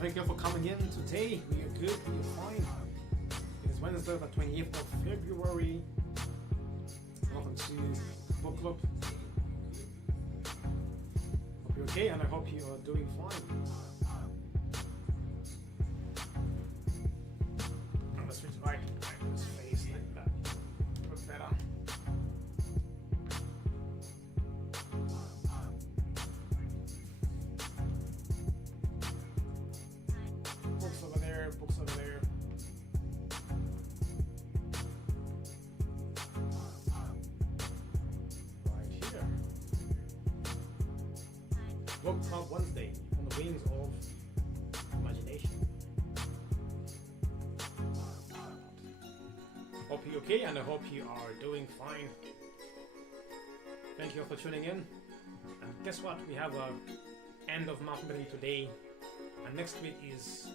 Thank you for coming in today. We are good, we are fine. It is Wednesday, the 28th of February. Welcome to Book Club. Hope you're okay and I hope you are doing fine. I'm gonna switch right this face like that. Look better. Books over there, books over there. Right here. Book Club Wednesday on the wings of imagination. Hope you're okay and I hope you are doing fine. Thank you for tuning in. And guess what? We have a end of month meeting today. And next week is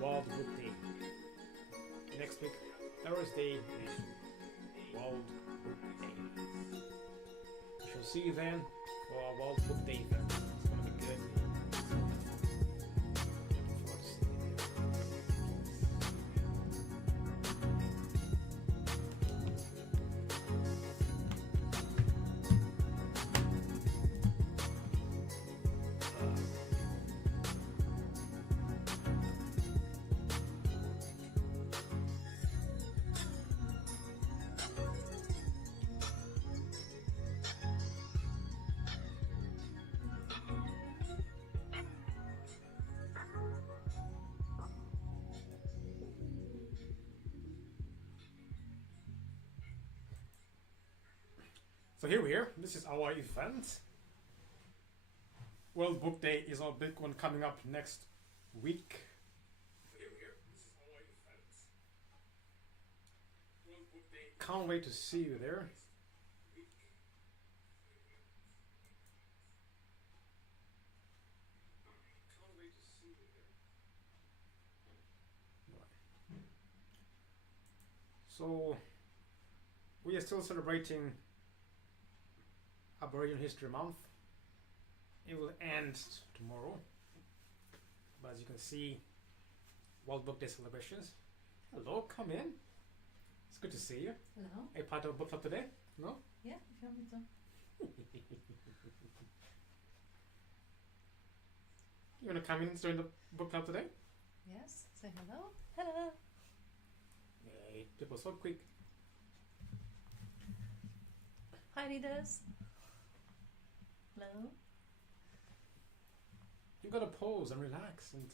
World Book Day. Next week, Thursday, is World Book Day. We shall see you then for our World Book Day event. It's gonna be good. Looking forward to seeing you there. So here we are. This is our event. World Book Day is our big one coming up next week. Here we are. This is our event. World Book Day. Can't wait to see you there. Can't wait to see you there. So we are still celebrating Aboriginal History Month. It will end tomorrow, but as you can see, World Book Day celebrations. Hello, come in. It's good to see you. Hello. A part of book club today? No? Yeah, if you want me to. You wanna come in and join the book club today? Yes. Say hello. Hello. Yay, people so quick. Hi, readers. Hello. You gotta pause and relax and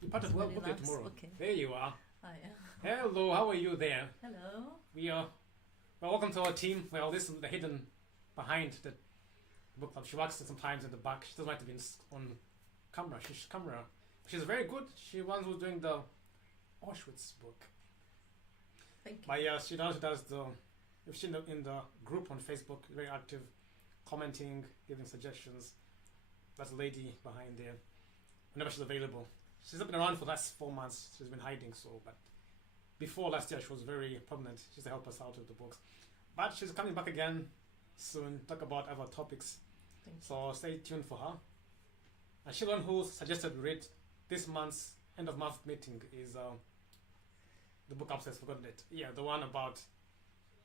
you're part of So World Book Day relax, tomorrow. okay. There you are. Hi. Hello, how are you there? Hello. We are welcome to our team. Well, this is the hidden behind the book club. She works sometimes in the back. She doesn't like to be on camera. She's very good. She's one who's doing the Auschwitz book. Thank you. But yeah, she does the. You've seen in the group on Facebook, very active, commenting, giving suggestions. That's a lady behind there. Whenever she's available, she's been around for the last 4 months. She's been hiding, but before last year she was very prominent. She used to help us out with the books, but she's coming back again soon. Talk about other topics. Thank you. So stay tuned for her. And she's the one who suggested we read this month's end of month meeting is the book upstairs. Forgotten it. Yeah, the one about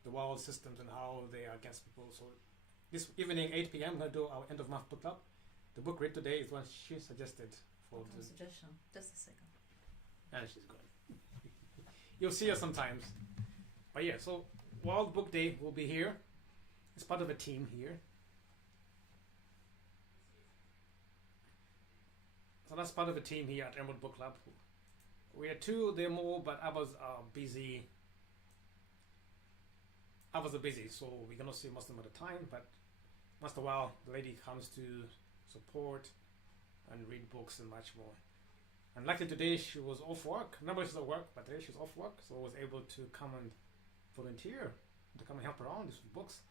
the world systems and how they are against people. So this evening, 8 p.m., we're going to do our end of month book club. The book read today is one she suggested for Welcome the. suggestion. Just a second. And she's gone. You'll see her sometimes. But yeah, so World Book Day will be here. It's part of a team here. So that's part of a team here at Emerald Book Club. We are two, they're more, but others are busy. Others are busy, so we cannot see most of them at a time, but once in a while the lady comes to support and read books and much more. And luckily today she was off work. Normally she's at work, but today she's off work, so I was able to come and volunteer to come and help her out with books.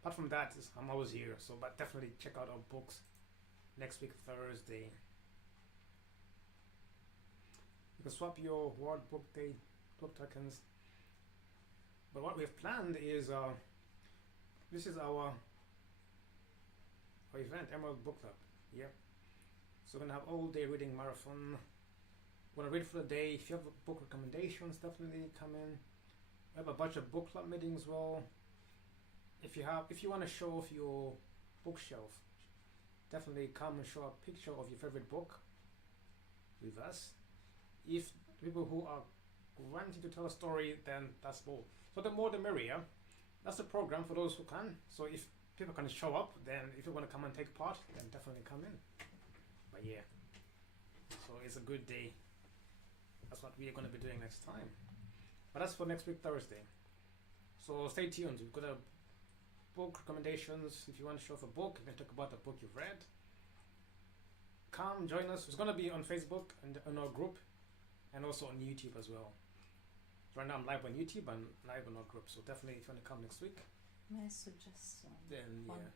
Apart from that, I'm always here, so but definitely check out our books next week, Thursday. You can swap your World Book Day book tokens. But what we have planned is this is our event, Emerald Book Club. Yeah. So we're gonna have all day reading marathon want to read for the day. If you have book recommendations, definitely come in. We have a bunch of book club meetings as well. If you want to show off your bookshelf, definitely come and show a picture of your favorite book with us. If people who are wanting to tell a story, then that's more. So the more the merrier. That's the program for those who can. So if people can show up, then if you want to come and take part, then definitely come in. But yeah, so it's a good day. That's what we are going to be doing next time. But that's for next week Thursday. So stay tuned. We've got a book recommendations. If you want to show off a book, you can talk about the book you've read. Come join us. It's going to be on Facebook and on our group, and also on YouTube as well. Right now I'm live on YouTube and live on our group. So definitely, if you want to come next week, May I suggest then one? yeah.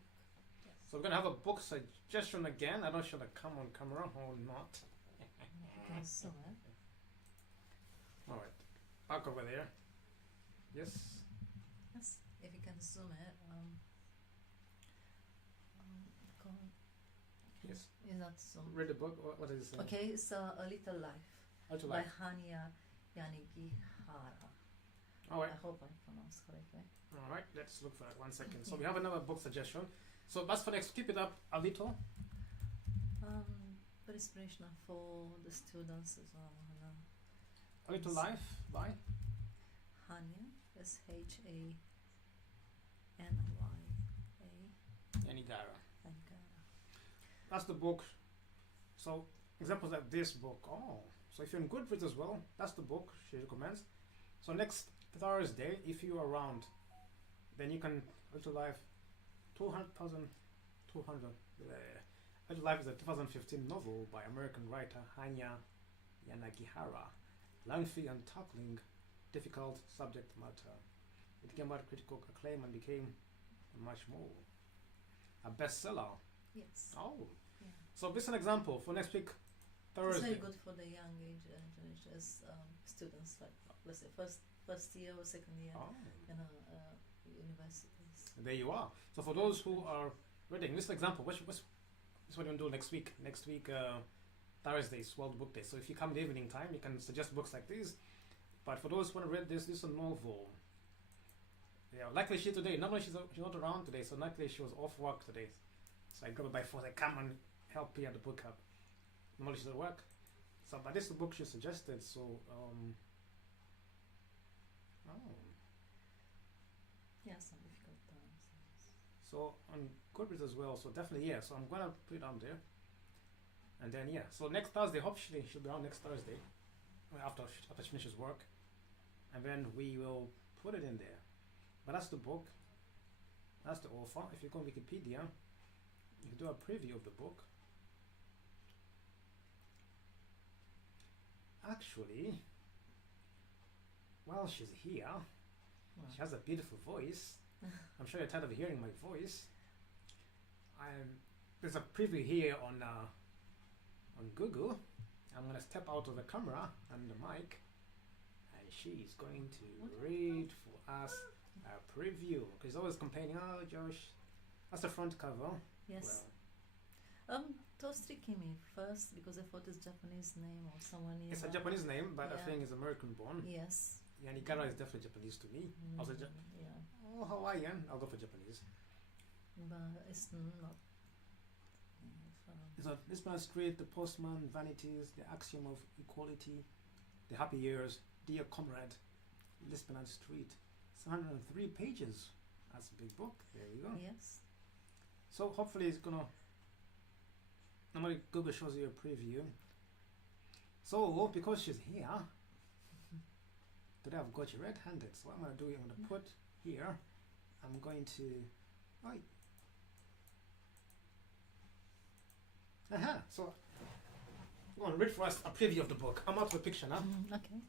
Yes. So we're gonna have a book suggestion again. I don't know if it'll come on camera or not. You can zoom it. All right, back over there. Yes. Yes, if you can zoom it. Yes. Is not zoom. Read the book. What is it saying? Okay, it's A Little Life How to by like? Hanya Yanagihara. All right. I hope I pronounced correctly. All right. Let's look for that 1 second. So we have another book suggestion. So that's for next. Keep it up a little. Very inspirational for the students as well. A Little Life by Hanya, Shanyya. Yanagihara. That's the book. So examples like this book. Oh, so if you're in Goodreads as well, that's the book she recommends. So next Thursday, if you're around, then you can Little Life 200,200. Little Life is a 2015 novel by American writer Hanya Yanagihara, lengthy and tackling difficult subject matter. It came out critical acclaim and became much more a bestseller. Yes. Oh, Yeah. so this is an example for next week It's Thursday. very good for the young age as students, like let's say first year or second year, Oh, universities. there you are. So for those who are reading, this is an example. This is what you're gonna do next week. Next week, Thursday is World Book Day. So if you come in the evening time, you can suggest books like these. But for those who want to read this is a novel. Yeah, likely she today. Normally she's not around today, so likely she was off work today. So I grabbed her by force. I come and help you at the book club. Normally she's at work. So, but this is the book she suggested. So, oh, Yeah, some difficult terms. so on Goodreads as well. So definitely, yeah. So I'm gonna put it on there. And then yeah. So next Thursday, hopefully she'll be on next Thursday, after she finishes work, and then we will put it in there. But that's the book. That's the author. If you go on Wikipedia, you can do a preview of the book. Actually, while she's here, she has a beautiful voice. I'm sure you're tired of hearing my voice. There's a preview here on Google. I'm gonna step out of the camera and the mic, and she's going to read for us a preview. Because always complaining, oh Josh, that's the front cover. Yes. Well, It was tricking me first because I thought it's Japanese name or someone near. it's a Japanese name, but I Yeah. think it's American born. Yes. Yanagihara is definitely Japanese to me. Also, Yeah, oh, Hawaiian. I'll go for Japanese. but it's not. It's on Lisbon Street, The Postman, Vanities, The Axiom of Equality, The Happy Years, Dear Comrade, Lisbon Street. It's 103 pages. That's a big book. There you go. Yes. So hopefully it's gonna. Normally Google shows you a preview. So because she's here, today I've got you red-handed. So what I'm gonna do, I'm gonna put here. I'm going to. Right. So go on, read for us a preview of the book. I'm out of the picture now. Okay.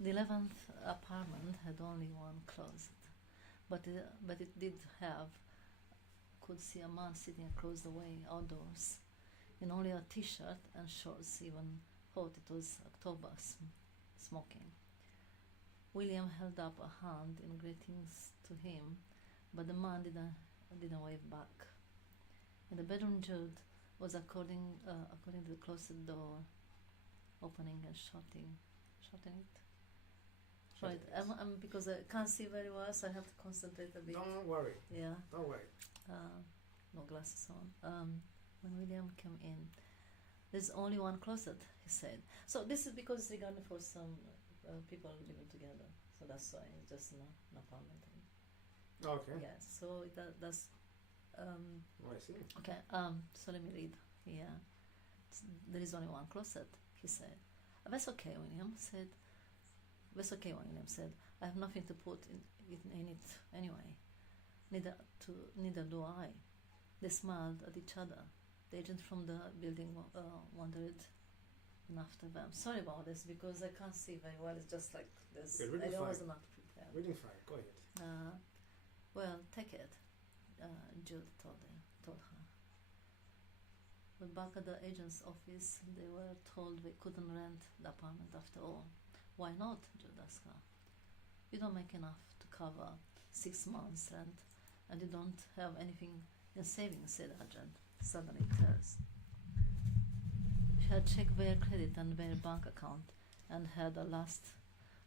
The 11th apartment had only one closet, but it did have. Could see a man sitting across the way outdoors, in only a t-shirt and shorts. Even thought it was October, smoking. William held up a hand in greetings to him, but the man didn't wave back. In the bedroom, Jude was according to the closet door. opening and shutting it. Shut Right, it. I'm because I can't see very well, so I have to concentrate a bit. Don't worry. Yeah. Don't worry. No glasses on. When William came in, there's only one closet, he said. So this is because it's regarding for some people living together. So that's why it's just an apartment. Okay. Yes. So that's. Oh, I see. Okay. So let me read. Yeah. There is only one closet, he said. That's okay, William said. That's okay, William said. I have nothing to put in it anyway. Neither do I. They smiled at each other. The agent from the building wondered after them. Sorry about this because I can't see very well. It's just like this. Okay, reading I was fine. not prepared. Reading fine. Go ahead. Well, take it, Jude told her. But back at the agent's office, they were told they couldn't rent the apartment after all. Why not? Jude asked her. You don't make enough to cover 6 months' rent, and you don't have anything in savings, said the agent, suddenly tears. She had checked their credit and their bank account, and had at last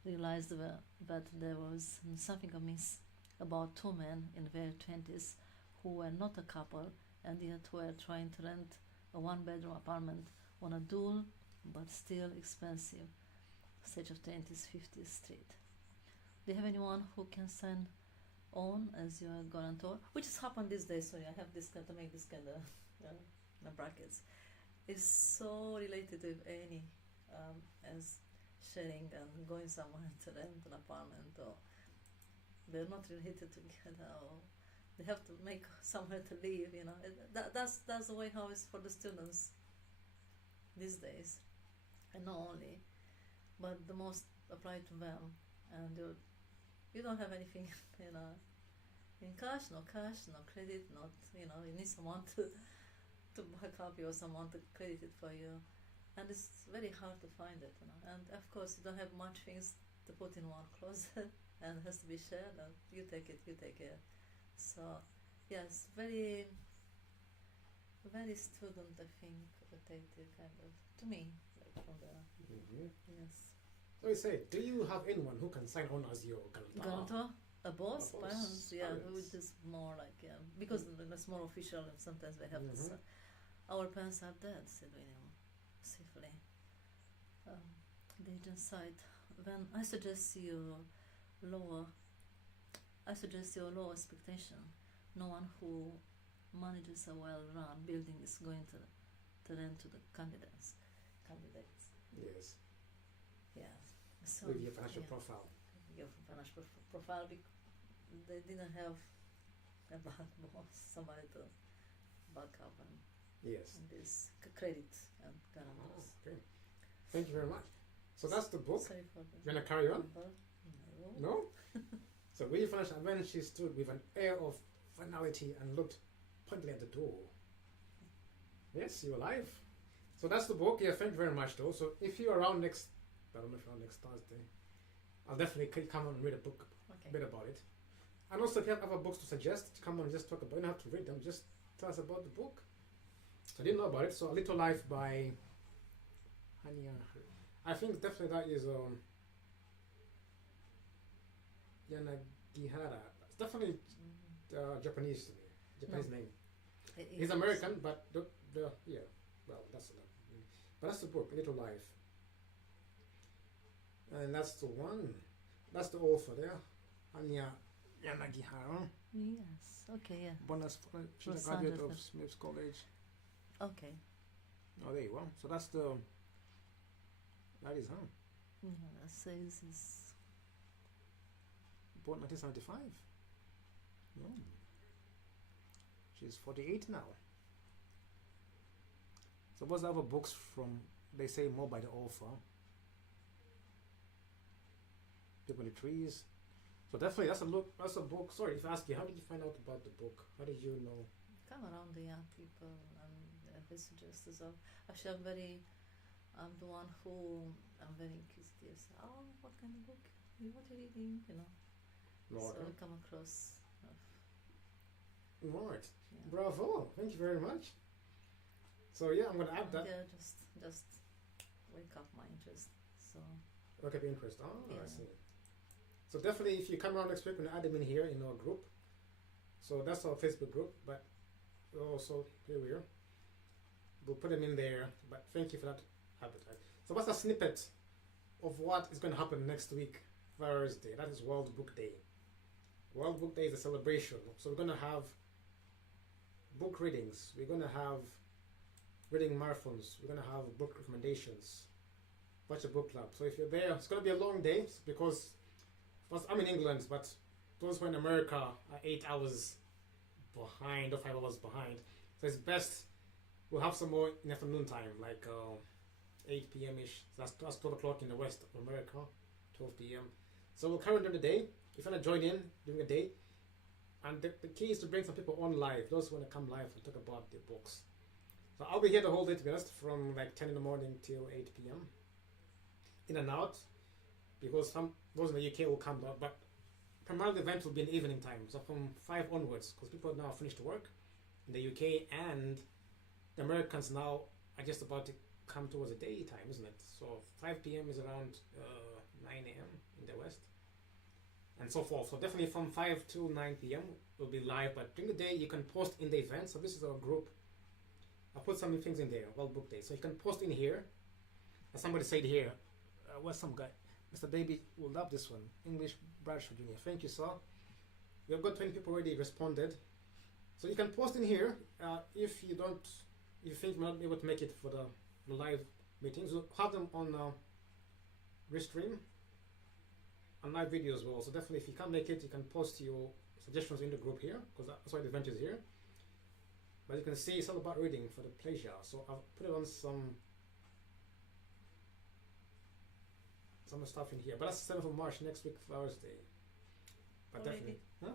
realized that there was something amiss about 2 men in their 20s who were not a couple and yet were trying to rent a 1-bedroom apartment on a dual but still expensive stretch of 20th 50th Street. Do you have anyone who can sign on as your guarantor? Which has happened these days, sorry, I have this kind to make this kind of brackets. It's so related with any as sharing and going somewhere to rent an apartment, or they're not related together, or they have to make somewhere to live, that's the way how it's for the students these days, and not only, but the most apply to them. And you don't have anything in cash, no credit, not you need someone to back up you or someone to credit it for you, and it's very hard to find it, and of course you don't have much things to put in one closet and it has to be shared, and you take it. So yes, very very student, I think, rotated kind of to me, like from the yes. So you say, do you have anyone who can sign on as your guarantor? A boss, A boss, parents, yeah, parents. who is just more like, because it's more official, and sometimes they have this. Our parents are dead, said William, swiftly. The agent sighed. Then I suggest your lower expectation. No one who manages a well-run building is going to rent to the candidates. Yes. Yeah. So With your financial profile. Your financial profile, they didn't have a back boss, somebody to back up and Yes. this credit and guarantors. Okay. Thank you very much. So that's the book. Sorry for the You wanna carry on? number. No? So when you finished, and then she stood with an air of finality and looked pointedly at the door. Yes, you're alive. So that's the book. Yeah, thank you very much, though. So if you're around I don't know if you're around next Thursday, I'll definitely come on and read a book, Okay. a bit about it. And also, if you have other books to suggest, come on and just talk about it. You don't have to read them, just tell us about the book. So I didn't know about it. So A Little Life by Hanya. I think definitely that is Yanagihara. It's definitely Japanese name. He's American, but yeah, well, that's a lot. But that's the book, A Little Life. And that's the one. That's the author there, Anya Yanagihara. Yes. Okay. Yeah. Bonus, she's Los a graduate of Angeles. Smith's College. Okay. Oh, there you go. So that is her. Yeah. That says it's Born 1975. No. She's 48 now. So what's the other books from? They say more by the author. People in the Trees. So definitely that's a book. Sorry if I ask you, how did you find out about the book? How did you know? come around the young people and they suggest as well. Actually, I'm the one who I'm very inquisitive. So, what kind of book? What are you reading? So I come across. Right. Yeah. Bravo. Thank you very much. So yeah, I'm gonna add that. Yeah, just up my interest. So Okay, be interest. Oh, I yeah. see. So definitely, if you come around next week, we're gonna add them in here in our group. So that's our Facebook group, but also here we are. We'll put them in there. But thank you for that appetite. So what's a snippet of what is going to happen next week, Thursday? That is World Book Day. World Book Day is a celebration. So we're going to have book readings. We're going to have reading marathons. We're going to have book recommendations. Watch a book club. So if you're there, it's going to be a long day because first, I'm in England, but those who are in America are 8 hours behind or 5 hours behind. So it's best we'll have some more in afternoon time, like 8 p.m. ish. So that's 12 o'clock in the west of America, 12 p.m. So we'll carry on during the day. If you want to join in during the day, and the key is to bring some people on live, those who want to come live and talk about their books. So I'll be here the whole day, to be honest, from like 10 in the morning till 8 p.m. In and out, because some those in the UK will come out, but primarily the event will be in evening time, so from 5 onwards, because people now finished work in the UK, and the Americans now are just about to come towards the daytime, isn't it? So 5 p.m. is around 9 a.m. in the West, and so forth. So definitely from 5 to 9 p.m. will be live, but during the day you can post in the event. So this is our group. I'll put some things in there, World Book Day. So you can post in here. As somebody said here, where's some guy? Mr. Baby will love this one. English Bradshaw Jr. Thank you, sir. We have got 20 people already responded. So you can post in here if you think you might not be able to make it for the live meetings. We'll have them on Restream and live video as well. So definitely, if you can't make it, you can post your suggestions in the group here, because that's why the event is here. But you can see it's all about reading for the pleasure. So I've put it on some stuff in here. But that's 7th of March, next week, Thursday. But already? definitely, huh?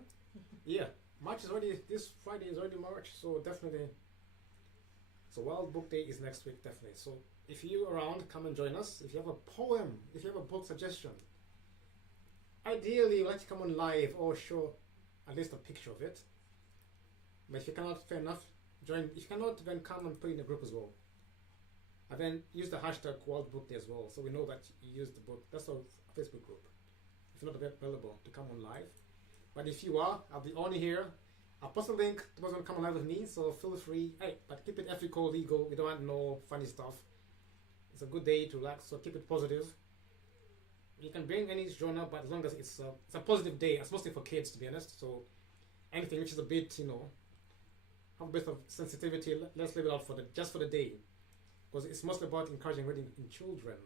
Yeah, March is already, this Friday is already March, so definitely. So World Book Day is next week, definitely. So if you're around, come and join us. If you have a poem, if you have a book suggestion, ideally you'd like to come on live or show at least a picture of it. But if you cannot, fair enough, join. If you cannot, then come and put it in the group as well. And then use the hashtag World Book Day as well, so we know that you used the book. That's our Facebook group. If you're not available to come on live. But if you are, I'll be on here. I'll post a link to those who come on live with me, so feel free. Hey, but keep it ethical, legal. We don't want no funny stuff. It's a good day to relax, so keep it positive. You can bring any genre, but as long as it's a positive day. It's mostly for kids, to be honest. So anything which is a bit, have a bit of sensitivity, let's leave it out just for the day. Because it's mostly about encouraging reading in children.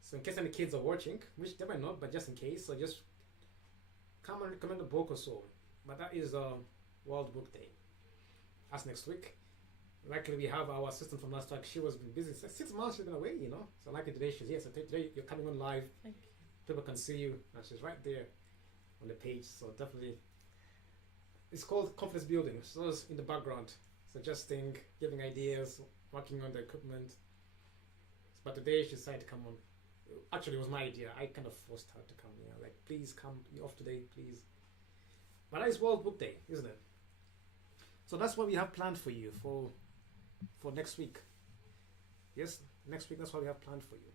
So in case any kids are watching, which they might not, but just in case, so just come and recommend a book or so. But that is World Book Day. That's next week. Luckily, we have our assistant from last week. She was busy. 6 months she's been away, So luckily today she's here. So today you're coming on live. Thank you. People can see you. And she's right there on the page. So definitely. It's called confidence building. So it's in the background. Suggesting, giving ideas, working on the equipment. But today she decided to come on. Actually, it was my idea. I kind of forced her to come here. Like, please come. You're off today, please. But that is World Book Day, isn't it? So that's what we have planned for you for next week. Yes, next week, that's what we have planned for you.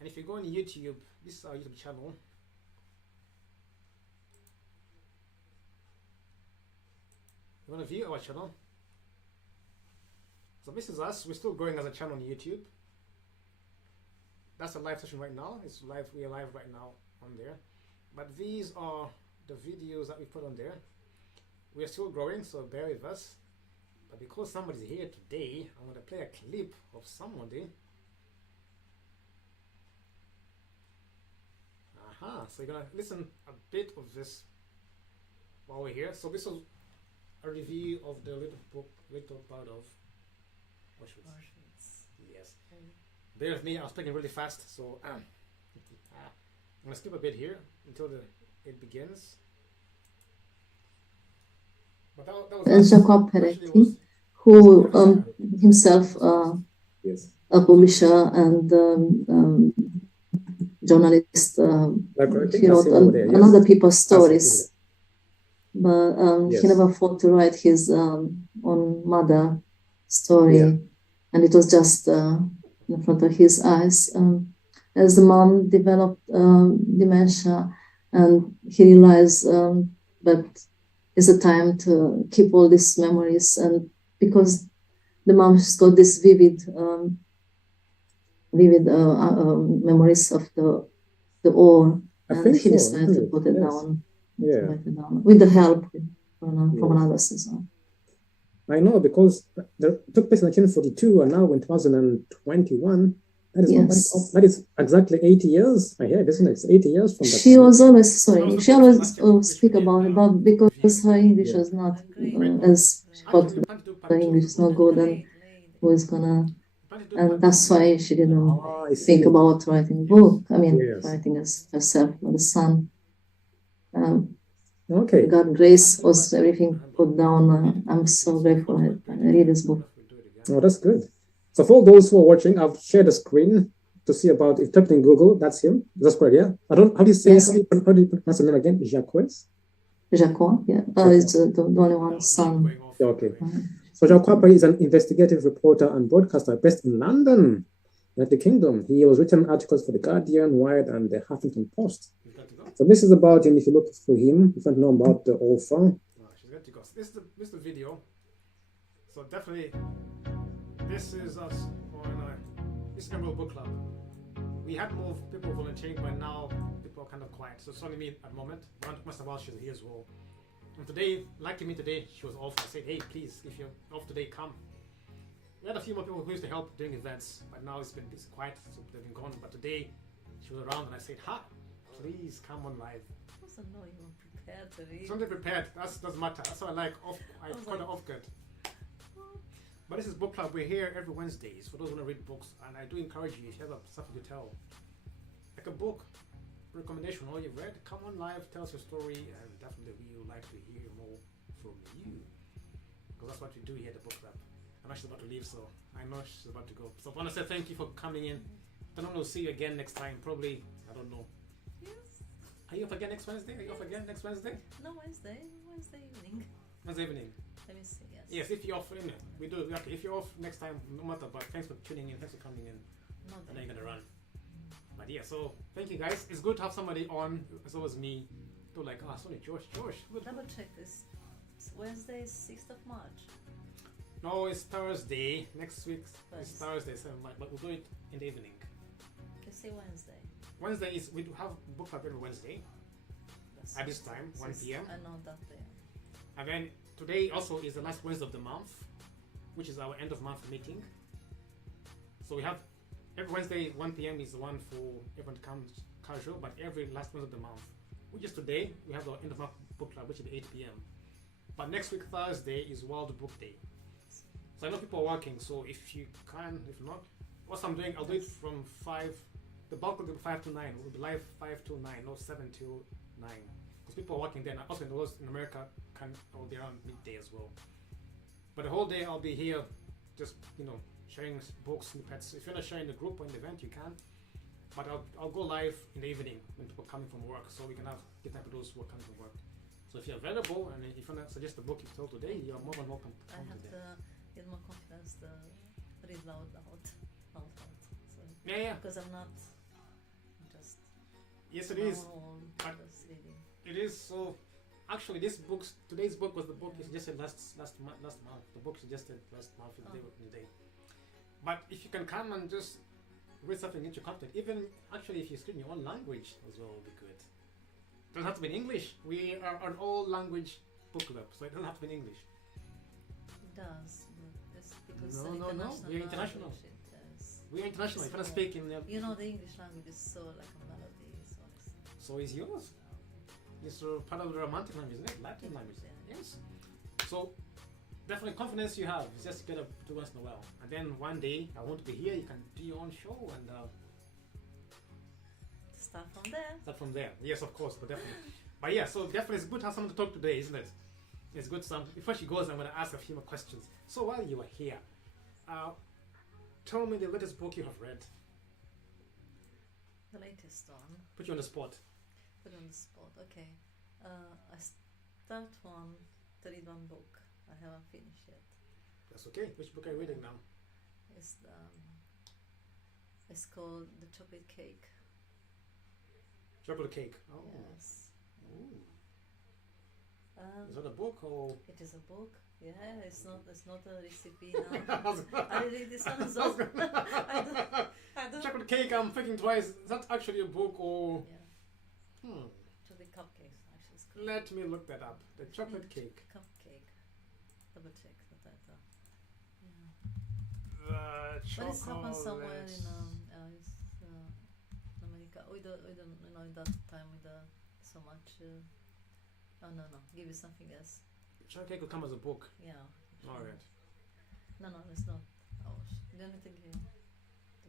And if you go on YouTube, this is our YouTube channel. You want to view our channel? So this is us. We're still growing as a channel on YouTube. That's a live session right now. It's live. We are live right now on there. But these are the videos that we put on there. We are still growing, so bear with us. But because somebody's here today, I'm going to play a clip of somebody. So you're going to listen a bit of this while we're here. So this is a review of the little book we talked about of Auschwitz. Yes. Bear with me, I was speaking really fast, so I'm going to skip a bit here until it begins. But that was Jacob Peretti, who himself yes. a publisher and journalist. He wrote another people's stories, but Yes. he never thought to write his own mother story, Yeah. and it was just in front of his eyes. As the mom developed dementia, and he realized that it's a time to keep all these memories, and because the mom's got this vivid memories of the war, and he decided to put it down. Write it down with the help from another season. I know, because it took place in 1942, and now in 2021. That is exactly 80 years ahead, isn't it? It's 80 years from that. She always speak about it, but because her English is not as hot, the English is not good, and who is gonna, and that's why she didn't think about writing a book. I mean, writing as herself with the son. God grace was everything put down. I'm so grateful I read this book. Oh, that's good. So for those who are watching, I've shared the screen to see about, if typed in Google, that's him. That's correct, yeah? How do you say, how do you pronounce the name again? Jacques? Jacques, yeah. It's the only one son. Okay. So Jacques Perry is an investigative reporter and broadcaster based in London, United Kingdom. He was written articles for The Guardian, Wired, and the Huffington Post. So this is about him. If you look for him, if you want to know about the author. She's good to go. This is the video. So definitely, this is us on this Emerald Book Club. We had more people volunteering, but now people are kind of quiet. So it's only me at the moment. Most of all, she's here as well. And today, lucky me today, she was off. I said, hey, please, if you're off today, come. We had a few more people who used to help doing events, but now it's quiet, so they've been gone. But today, she was around, and I said, ha, please come on live. I wasn't even prepared to read. Something prepared, that doesn't matter. That's what I like. I call it off good. But this is book club. We're here every Wednesdays for those who want to read books, and I do encourage you, if you have something to tell, like a book recommendation, all you've read, come on live, tell us your story, and definitely we would like to hear more from you, because that's what we do here at the book club. I'm actually about to leave, so I know she's about to go. So I want to say thank you for coming in. I don't know, we'll see you again next time. Probably, I don't know. Yes. Are you off again next Wednesday? Are you off again next Wednesday? No, Wednesday evening. Wednesday evening. Let me see. Yes. Yes, if you're off, we do. Okay, if you're off next time, no matter. But thanks for tuning in. Thanks for coming in. No, I know you're gonna run. But yeah, so thank you guys. It's good to have somebody on as well as me. To like, oh, it's only Josh. Double check this. It's Wednesday, 6th of March. No, it's Thursday. Next week is Thursday, 7th March. But we'll do it in the evening. Okay, say Wednesday. Wednesday is, we do have book club every Wednesday at this time, 1 p.m. I know that day. And then today also is the last Wednesday of the month, which is our end of month meeting. So we have every Wednesday 1 p.m. is the one for everyone to come casual, but every last Wednesday of the month, which is today, we have the end of month book club, which is 8 p.m. But next week Thursday is World Book Day. So I know people are working, so if you can, if not, what I'm doing, I'll do it from 5. The bulk will be 5 to 9. We'll be live 5 to 9, no 7 to 9. Because people are working then. Also, those in America will be around midday as well. But the whole day I'll be here, just sharing books, snippets. If you're not sharing the group or in the event, you can. But I'll go live in the evening when people are coming from work, so we can get time for those who are coming from work. So if you're available and if you want to suggest a book you tell today, you're more than welcome to come today. I have to get more confidence to read out loud. So Yeah. Because I'm not just. Yes, it is. But reading. It is. So actually, today's book was the book you suggested last month. The book suggested last month in the day. But if you can come and just read something, get your content. Even actually, if you speak in your own language as well, would be good. It doesn't have to be in English. We are an all language book club, so it doesn't have to be in English. It does, but it's because No. We're international. We're international. If you want to speak in the English language is so like a melody. So is yours. It's part of the romantic language, isn't it? Latin language. Yeah. Yes. So definitely confidence you have. It's just gotta do once in a while. And then one day I want to be here. You can do your own show and start from there. Start from there. Yes, of course, but definitely. But yeah, so definitely it's good to have someone to talk today, isn't it? It's good. Before she goes, I'm going to ask a few more questions. So while you were here, tell me the latest book you have read. The latest one. Put you on the spot. Okay. I start to read one book. I haven't finished yet. That's okay. Which book are you reading now? It's It's called The Chocolate Cake. Chocolate cake. Oh. Yes. Ooh. Is that a book or? It is a book. Yeah, it's not a recipe now. I read this one as well. I don't. Chocolate cake. I'm thinking twice. Is that actually a book or? Yeah. Chocolate cupcakes actually. It's called. Let me look that up. The chocolate cake. Cupcake. Double check the title. Yeah. The But it's happened somewhere chocolate. in America. We don't in that time with so much. Oh no, give you something else. Chocolate cake will come as a book. Yeah. All right. No, it's not. You don't need to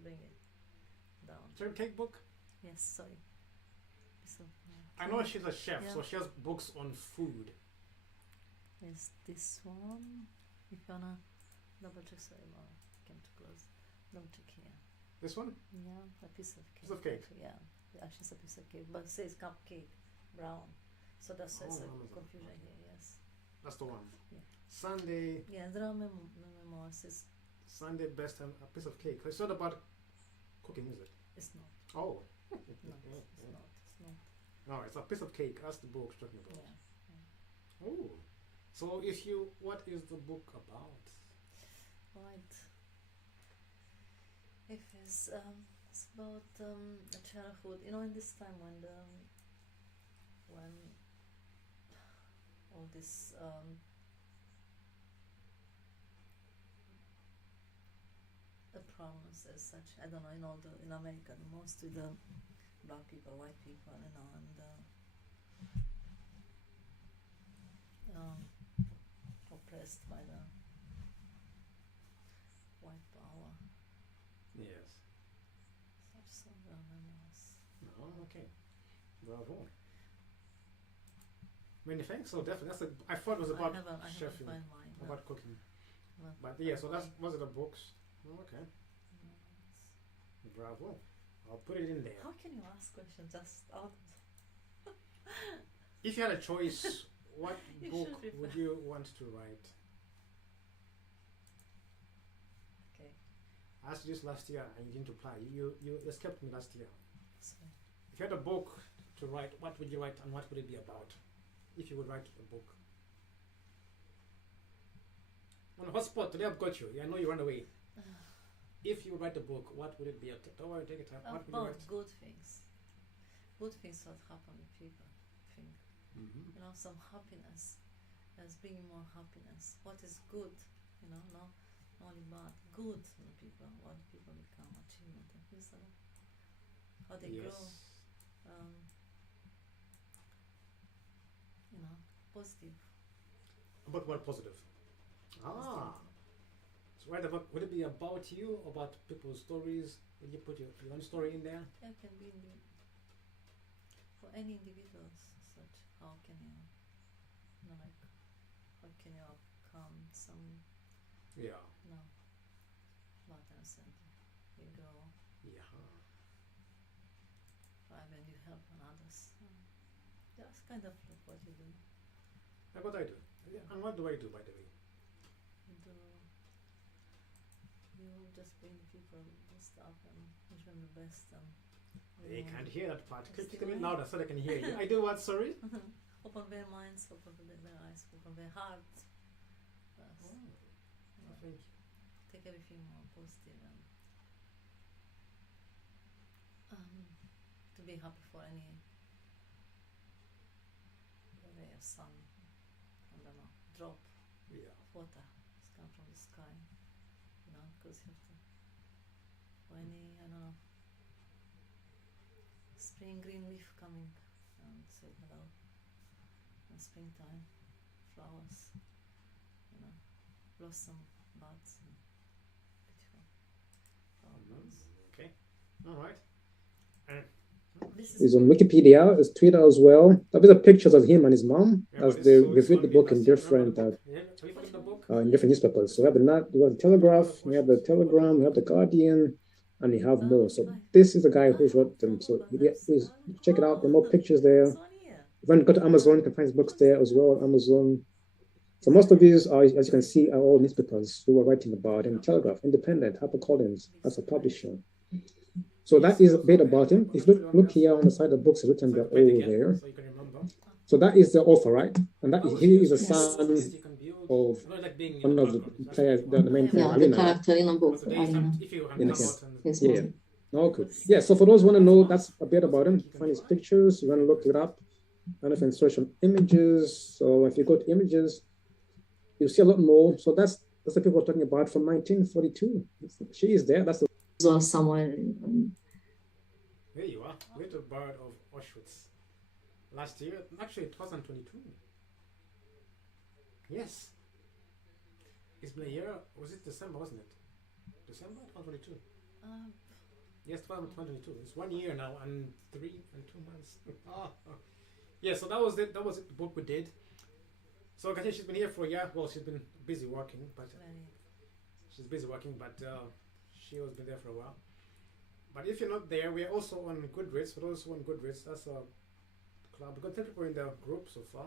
bring it down. Chocolate cake book. Yes, sorry. So, I know she's a chef, Yeah. so she has books on food. Is this one? If you wanna double check, sorry, came too close. Double check here. This one? Yeah, a piece of cake. Piece of cake. Actually, yeah, actually it's a piece of cake, but it says cupcake, brown. So that's Oh, it's a Amazon. confusion here. Yes. That's the one. Yeah. Sunday. Yeah, there are memoirs. Sunday best time a piece of cake. It's not about cooking, is it? It's not. Oh. No, it's not. It's not. No, it's a piece of cake. That's the book talking about. Yeah. Oh. So what is the book about? Right. If it's about a childhood, in this time when all this the problems as such, I don't know, in America, most with the black people, white people, and oppressed by the white power. Yes. Such memoirs. Oh, okay. Bravo. Many thanks. So definitely, I thought it was about I haven't chefing, find mine. No. about cooking. Well, But yeah, so was it the books? Oh, okay. no, it's- Bravo. I'll put it in there. How can you ask questions just out? If you had a choice, what You book should refer- would you want to write? Okay, I asked you this last year and you didn't reply. You escaped me last year. so If you had a book to write, what would you write and what would it be about? If you would write a book. On the hotspot, today I've got you. I know you ran away. If you write a book, what would it be? Don't worry, take your time. What would you about write? good things. Good things that happen with people. I think some happiness, as bringing more happiness. What is good? Not only bad. Good in people. What people become, achievement and things like that. How they grow. Positive. About what positive? So write about, would it be about you, about people's stories? Would you put your own story in there? Yeah, it can be for any individuals. Such how can you, how can you overcome some Yeah. buttons and you grow. Yeah. When you help others. That's kind of like what you do. And what I do? Yeah. And what do I do, by the way? You just bring people and stuff and wish them the best. And They can't hear that part. Just Click a bit do it. louder so they can hear you. I do what, sorry? Open their minds, open their eyes, open their hearts. Oh, thank you. Take everything more positive and to be happy for any ray of sun, I don't know, drop Yeah. of water that's come from the sky, because you have to, for any, I don't know, spring green leaf coming and say hello, and springtime, flowers, blossom, buds, and beautiful flower buds. Okay. All right. This He's is on Wikipedia, his Twitter as well. These are pictures of him and his mom Yeah, as but they it's reviewed the gonna book be in last year. different Remember the book? Yeah. Have you looked at the book? in different newspapers. So we have the Telegraph, we have the Telegram, we have the Guardian, and we have more. So this is the guy who's wrote them. So please check it out. There are more pictures there. this one here. When you go to Amazon, you can find his books there as well. Amazon. So most of these are, as you can see, are all newspapers who are writing about him. Telegraph, Independent, HarperCollins, as a publisher. So that is a bit about him. If you look here on the side, the books is written, they're all there. So that is the author, right? And that he is a son of one of the players, the main player, Yeah, the Alina. character in a book, Alina. His mom. Okay. Yeah, so for those who want to know, that's a bit about him. Find his pictures, you want to look it up. And if you search on images, so if you go to images, you'll see a lot more. So that's the people we're talking about from 1942. She is there. That's the Or somewhere. There you are, Little Bird of Auschwitz. Last year, actually 2022. Yes. It's been a year, was it December, wasn't it? December 2022? Yes, 2022. It's 1 year now and 3 and 2 months. Yeah, so that was it. That was it, the book we did. So Katia, she's been here for a year. Well, she's been busy working, but she has been there for a while. But if you're not there, we're also on Goodreads. For those who are on Goodreads, that's a club. We've got 10 people in the group so far.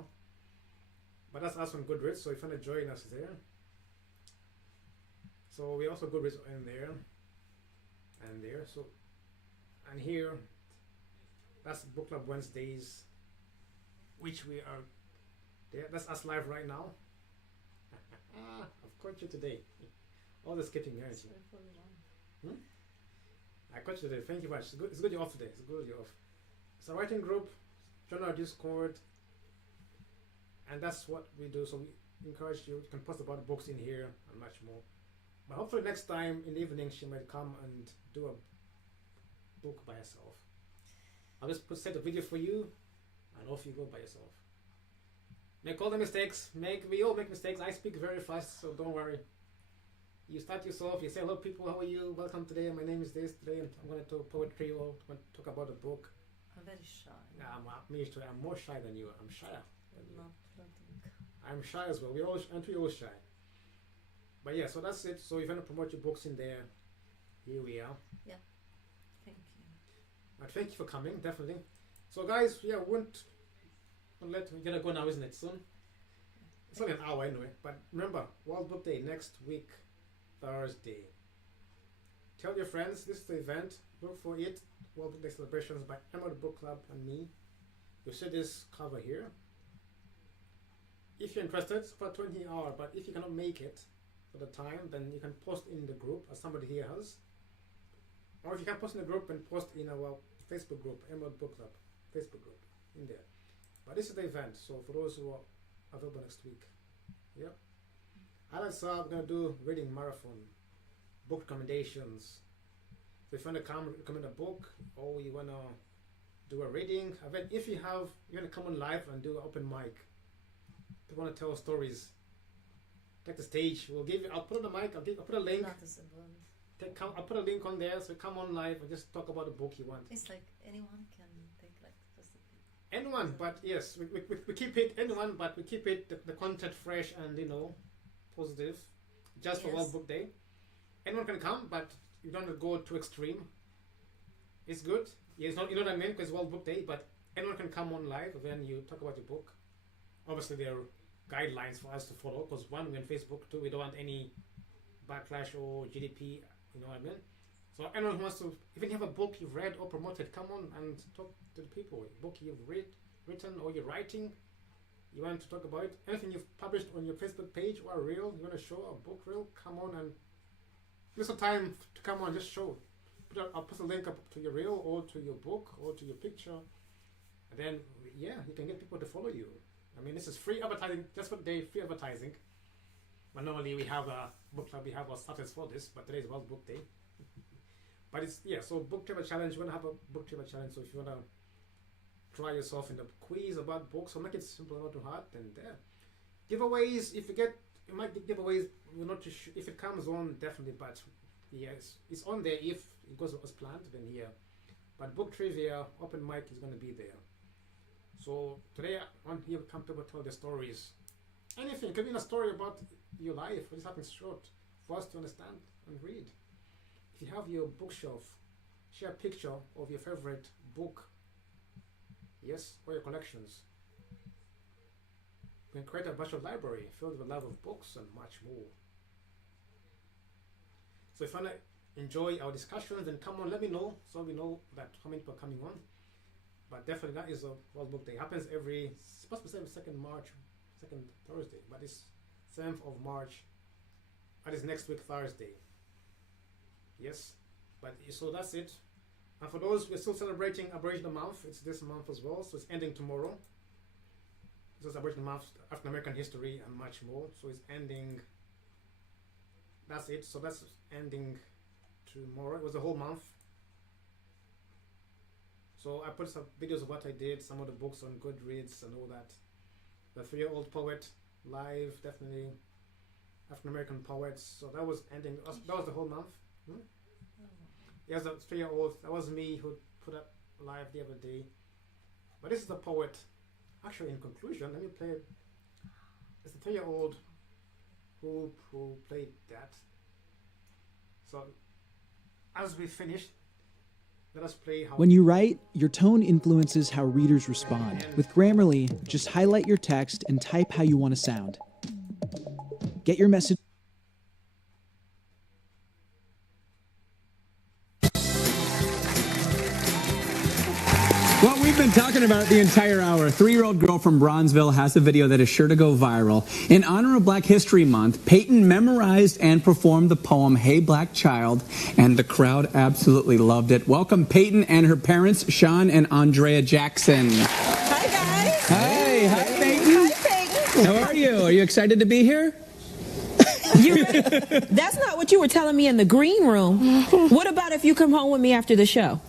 But that's us on Goodreads, so if you want to join us there. So we also Goodreads in there. And there. So, and here, that's Book Club Wednesdays, which we are there. That's us live right now. I've caught you today. All the skipping energy. I caught you today. Thank you much. It's good you're off today. It's good you're off. It's a writing group. Join our Discord. And that's what we do. So we encourage you. You can post about books in here and much more. But hopefully next time in the evening she might come and do a book by herself. I'll just set a video for you and off you go by yourself. Make all the mistakes. We all make mistakes. I speak very fast, so don't worry. You start yourself, you say, hello people, how are you? Welcome today, my name is this today, and I'm going to talk poetry or talk about a book. I'm very shy. Yeah, me too. I'm more shy than you. I'm shyer. Not floating. I'm shy as well. Aren't we all shy? But yeah, so that's it. So if you want to promote your books in there, here we are. Yeah. Thank you. But thank you for coming, definitely. So guys, yeah, we're gonna go now, isn't it? Soon. It's only an hour anyway. But remember, World Book Day next week, Thursday. Tell your friends this is the event. Look for it. World Book Day celebrations by Emerald Book Club and me. You see this cover here. If you're interested, it's for 20 hours. But if you cannot make it for the time, then you can post in the group as somebody here has. Or if you can post in the group and post in our Facebook group, Emerald Book Club Facebook group, in there. But this is the event, so for those who are available next week. Yep. Alex, we're going to do reading marathon, book recommendations. So if you want to come recommend a book, or you want to do a reading event, if you want to come on live and do an open mic, if you want to tell stories, take the stage. I'll put on the mic, I'll put a link. Not as a word. I'll put a link on there, so come on live and just talk about the book you want. It's like anyone can take like just anyone, but yes, we keep it anyone, but we keep it the content fresh and positive, just for World Book Day. Anyone can come, but you don't go too extreme. It's good. Yeah, it's not, you know what I mean, because World Book Day, but anyone can come on live and then you talk about your book. Obviously, there are guidelines for us to follow, because one, we're on Facebook, two, we don't want any backlash or GDP, you know what I mean? So anyone who wants to, even if you have a book you've read or promoted, come on and talk to the people. A book you've written or you're writing, you want to talk about it. Anything you've published on your Facebook page or a reel, you want to show a book reel, come on and give some time to come on, just show. I'll put a link up to your reel or to your book or to your picture. And then, yeah, you can get people to follow you. I mean, this is free advertising, just for the day, free advertising. But normally we have a book club, we have our status for this, but today is World Book Day. But it's, yeah, so book trivia challenge, we're going to have a book trivia challenge, so if you want to try yourself in the quiz about books, or make it simple, not too hard, then there. Giveaways, if you might get giveaways, we're not too sure, if it comes on, definitely, but yes, it's on there if it goes as planned, then yeah. But book trivia, open mic is going to be there. So today on here, come people tell their stories. Anything, could be a story about your life, what is happening short, for us to understand and read. If you have your bookshelf, share a picture of your favorite book, yes, or your collections. You can create a virtual library filled with love of books and much more. So if you want to enjoy our discussions, then come on, let me know so we know that how many people are coming on. But definitely that is a World Book Day. It happens every, supposed to be second Thursday, but it's 7th of March. That is next week Thursday. Yes, but so that's it. And for those, we're still celebrating Aboriginal Month. It's this month as well, so it's ending tomorrow. This is Aboriginal Month, African American history, and much more. So it's ending. That's it. So that's ending tomorrow. It was a whole month. So I put some videos of what I did, some of the books on Goodreads and all that. The 3-year-old poet live, definitely African American poets. So that was ending. That was the whole month. Yes, the 3-year-old. That was me who put up live the other day. But this is the poet. Actually, in conclusion, let me play. It's the 3-year-old who played that. So as we finish, let us play how. When you write, your tone influences how readers respond. With Grammarly, just highlight your text and type how you want to sound. Get your message. Well, we've been talking about it the entire hour. A 3-year-old girl from Bronzeville has a video that is sure to go viral. In honor of Black History Month, Peyton memorized and performed the poem, Hey Black Child, and the crowd absolutely loved it. Welcome Peyton and her parents, Sean and Andrea Jackson. Hi, guys. Hi Peyton. Hi, Peyton. How are you? Are you excited to be here? That's not what you were telling me in the green room. What about if you come home with me after the show?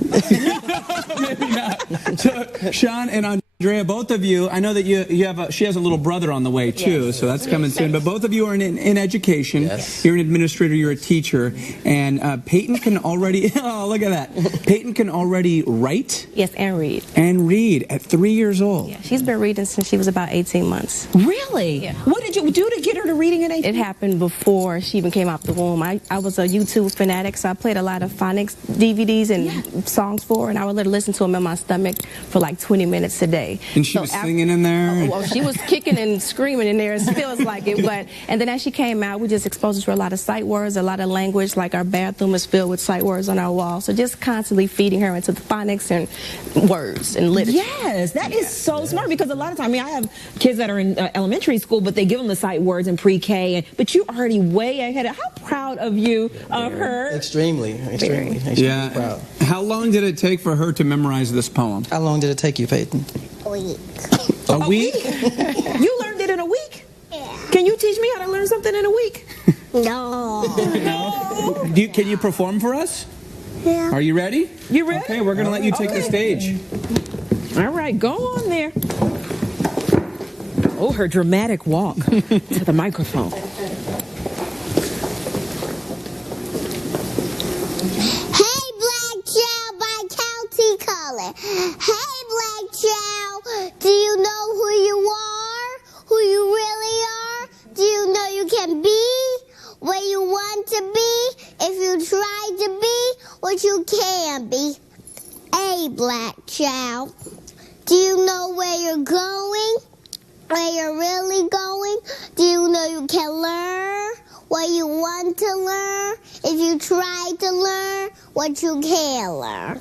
Maybe not. So, Sean and Andrea, both of you, I know that she has a little brother on the way too, yes. So that's coming soon. But both of you are in education. Yes. You're an administrator, you're a teacher, and Peyton can already, oh, look at that. Peyton can already write. Yes, and read. And read at 3 years old. Yeah, she's been reading since she was about 18 months. Really? Yeah. What did you do to get her to reading at 18? It happened before she even came out the womb. I was a YouTube fanatic, so I played a lot of phonics DVDs and songs for her, and I would let her listen to them in my stomach for like 20 minutes a day. And she was singing in there? Oh, well, she was kicking and screaming in there. It feels like it. And then as she came out, we just exposed her to a lot of sight words, a lot of language. Like our bathroom is filled with sight words on our wall. So just constantly feeding her into the phonics and words and literature. Yes, that is so smart, because a lot of times, I mean, I have kids that are in elementary school, but they give them the sight words in pre-K. But you're already way ahead. How proud of you, of her. Extremely yeah. proud. How long did it take for her to memorize this poem? How long did it take you, Peyton? A week. A week? You learned it in a week? Yeah. Can you teach me how to learn something in a week? No. No. Can you perform for us? Yeah. Are you ready? You ready? Okay, we're going to let you take the stage. All right, go on there. Oh, her dramatic walk to the microphone. Hey, Black Child by County Color. Hey, Black Child, do you know who you are? Who you really are? Do you know you can be what you want to be if you try to be what you can be? Hey, Black Child, do you know where you're going? Where you're really going? Do you know you can learn what you want to learn if you try to learn what you can learn?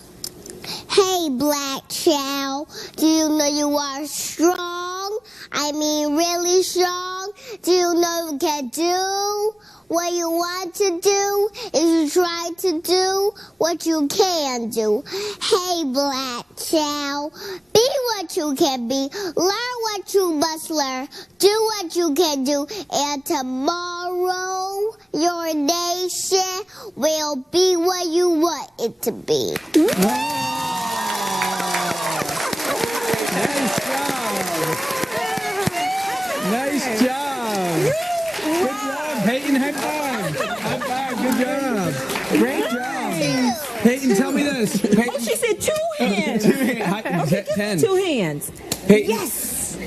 Hey, Black Child, do you know you are strong? I mean really strong. Do you know you can do what you want to do if you try to do what you can do? Hey, Black Child, be what you can be. Learn what you must learn. Do what you can do. And tomorrow, your nation will be what you want it to be. Nice job. Good job, Peyton. High five. High five. Good job. Great job. Peyton, tell me this. Peyton. Oh, she said 2 hands. 2 hands. Okay, 10. 2 hands. Peyton, Yes.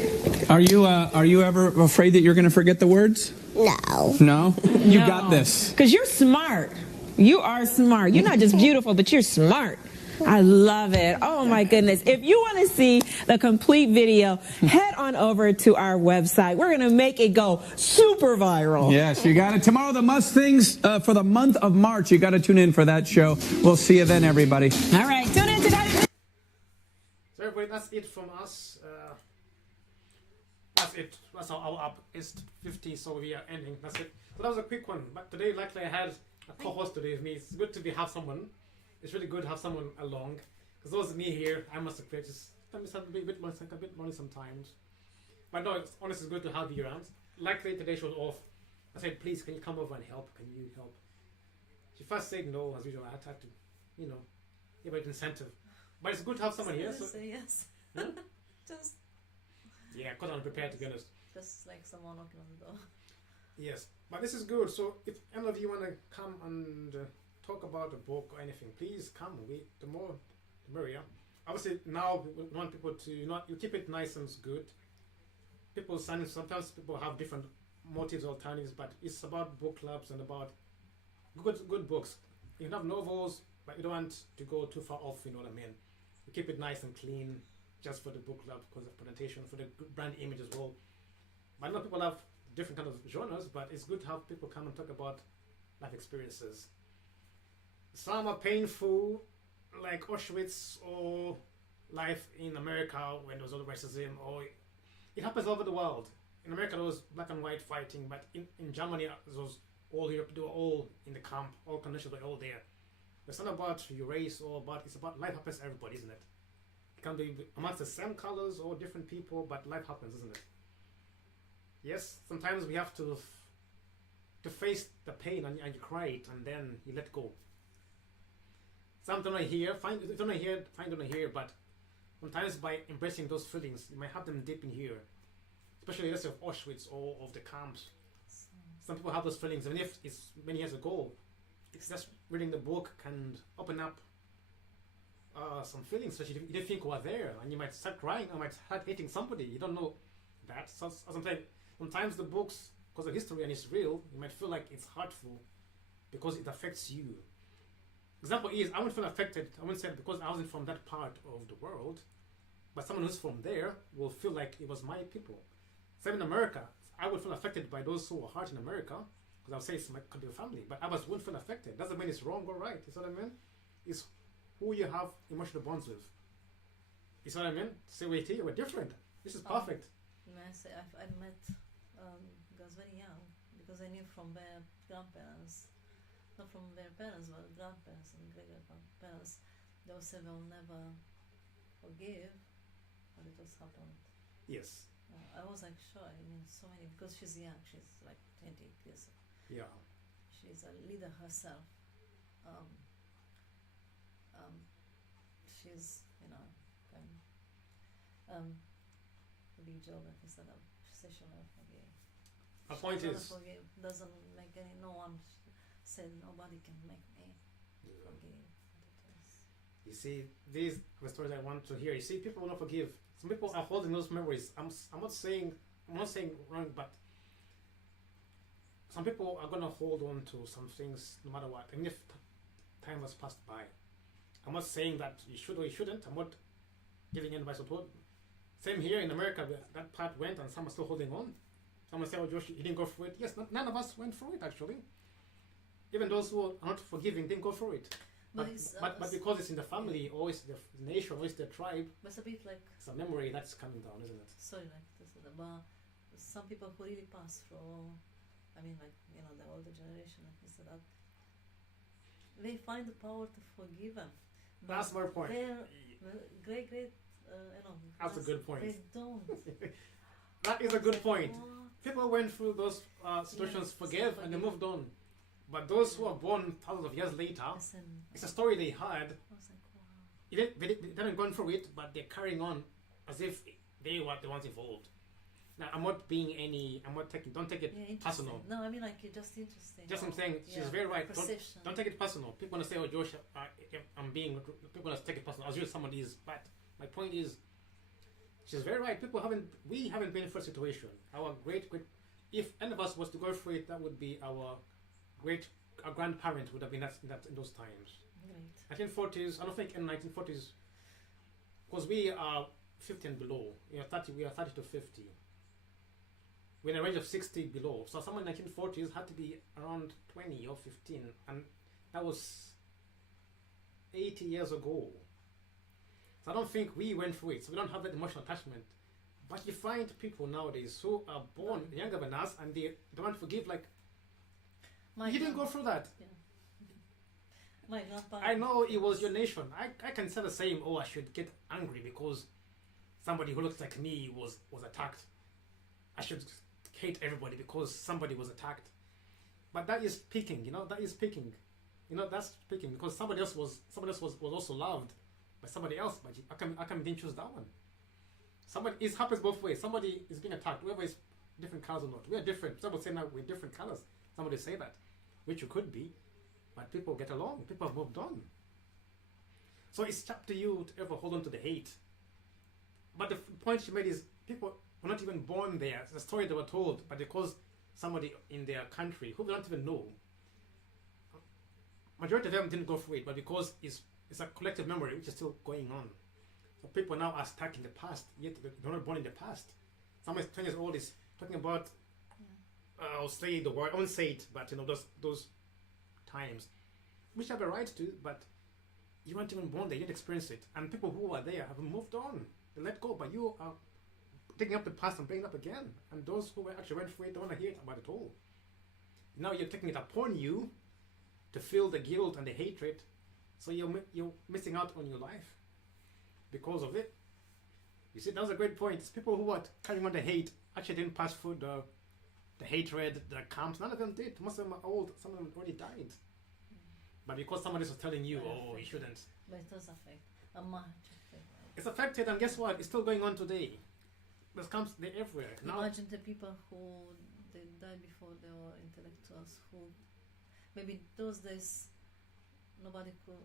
Are you ever afraid that you're going to forget the words? No. No? You got this. Because you're smart. You are smart. You're not just beautiful, but you're smart. I love it. Oh my goodness. If you want to see the complete video, head on over to our website. We're going to make it go super viral. Yes, you got it. Tomorrow, the Must Things for the month of March. You got to tune in for that show. We'll see you then, everybody. All right. Tune in tonight. So everybody, that's it from us. That's it. That's our up. It's 50, so we are ending. That's it. So that was a quick one. But today, luckily, I had a co-host today with me. It's good to have someone. It's really good to have someone along. Because those of me here, I must have just a bit lonely sometimes. But no, it's honestly good to have you around. Luckily, today she was off. I said, please, can you come over and help? Can you help? She first said no, as usual. I had to, give it incentive. But it's good to have someone here. So say yes. Hmm? Just. Yeah, because I'm prepared, to be honest. Just like someone knocking on the door. Yes, but this is good. So if any of you want to come and talk about a book or anything, please come. The more, the merrier. Obviously, now we want people to, you keep it nice and good. Sometimes people have different motives, alternatives, but it's about book clubs and about good books. You can have novels, but you don't want to go too far off, you know what I mean? You keep it nice and clean, just for the book club, because of presentation, for the brand image as well. But I know people have different kind of genres, but it's good to have people come and talk about life experiences. Some are painful, like Auschwitz, or life in America when there was all the racism, or it happens all over the world. In America there was black and white fighting, but in Germany there was all Europe, they were all in the camp, all conditions were all there. It's not about your race, it's about life happens to everybody, isn't it? It can be amongst the same colors or different people, but life happens, isn't it? Yes, sometimes we have to face the pain and you cry it and then you let go. Some don't hear, find don't hear, but sometimes by embracing those feelings, you might have them deep in here. Especially let's say of Auschwitz or of the camps. Some people have those feelings, even if it's many years ago. It's just reading the book can open up some feelings that you didn't think were there, and you might start crying or might start hating somebody. You don't know that. So sometimes the books, because of history and it's real, you might feel like it's hurtful because it affects you. Example is, I wouldn't feel affected, I wouldn't say because I wasn't from that part of the world, but someone who's from there will feel like it was my people. Same in America, I would feel affected by those who were hurt in America, because I'll say it's my could be a family, but others wouldn't feel affected. Doesn't mean it's wrong or right, you see what I mean? It's who you have emotional bonds with. You see what I mean? Say, wait here, we're different. This is perfect. May I say, I met, I was very young, because I knew from their grandparents, not from their parents, but grandparents and great-grandparents, they would say they'll never forgive, but it was happened. Yes. I was like sure, so many, because she's young, she's like 28 years old. Yeah. She's a leader herself. She's, a big job, and instead of she said she'll never forgive. My point is, forgive doesn't make no one said nobody can make me forgive. You see, these are the stories I want to hear. You see, people will not forgive. Some people are holding those memories. I'm not saying wrong, but some people are gonna hold on to some things no matter what, even if time has passed by. I'm not saying that you should or you shouldn't. I'm not giving advice or support. Same here in America, that part went and some are still holding on. Someone say, "Oh, Josh, you didn't go through it." Yes, none of us went through it actually. Even those who are not forgiving didn't go through it. But because it's in the family, or it's the nation, or it's the tribe, but it's a bit like it's a memory that's coming down, isn't it? Sorry, like this, but some people who really pass through, the older generation, like this, that they find the power to forgive them. That's my point. They're great, that's a good point. They don't. That is a good point. People went through those situations, forgave, and they moved on. But those who are born thousands of years later, it's a story they had. They haven't gone through it, but they're carrying on as if they were the ones involved. Now, don't take it personal. No, it's just interesting. Just I'm saying, she's very right. Don't take it personal. People want to say, "Oh, Josh, people want to take it personal." As you somebody is, but my point is, she's very right. We haven't been through a situation. Our if any of us was to go through it, that would be our grandparent would have been in those times. Great. 1940s, I don't think in 1940s, because we are 50 and below, we are 30 to 50. We're in a range of 60 below. So someone in 1940s had to be around 20 or 15, and that was 80 years ago. So I don't think we went through it, so we don't have that emotional attachment. But you find people nowadays who are born younger than us, and they don't forgive, like, you didn't go through that. Yeah. My grandpa. I know it was your nation. I can say the same, oh, I should get angry because somebody who looks like me was attacked. I should hate everybody because somebody was attacked. But that is speaking, that is speaking. That's speaking because somebody else was also loved by somebody else, but I can didn't choose that one. It happens both ways. Somebody is being attacked, whether it's different colors or not. We are different. Some would say now we're different colors. Somebody say that, which you could be, but people get along. People have moved on. So it's up to you to ever hold on to the hate. But the point she made is people were not even born there. It's a story they were told, but because somebody in their country who they don't even know, majority of them didn't go through it, but because it's a collective memory which is still going on. So people now are stuck in the past, yet they're not born in the past. Someone 20 years old is talking about, I'll say the word, I won't say it, but those times, which have a right to, but you weren't even born there, you didn't experience it. And people who are there have moved on, they let go, but you are taking up the past and bringing it up again. And those who actually went through it don't want to hear about it all. Now you're taking it upon you to feel the guilt and the hatred, so you're missing out on your life because of it. You see, that was a great point. It's people who are carrying on the hate actually didn't pass through the hatred, the camps. None of them did. Most of them are old. Some of them already died. But because somebody was telling you, oh, you shouldn't. But it does affect. A much affect. It's affected, and guess what? It's still going on today. There's camps, they're everywhere. Now, imagine the people who they died before they were intellectuals, who maybe those days nobody could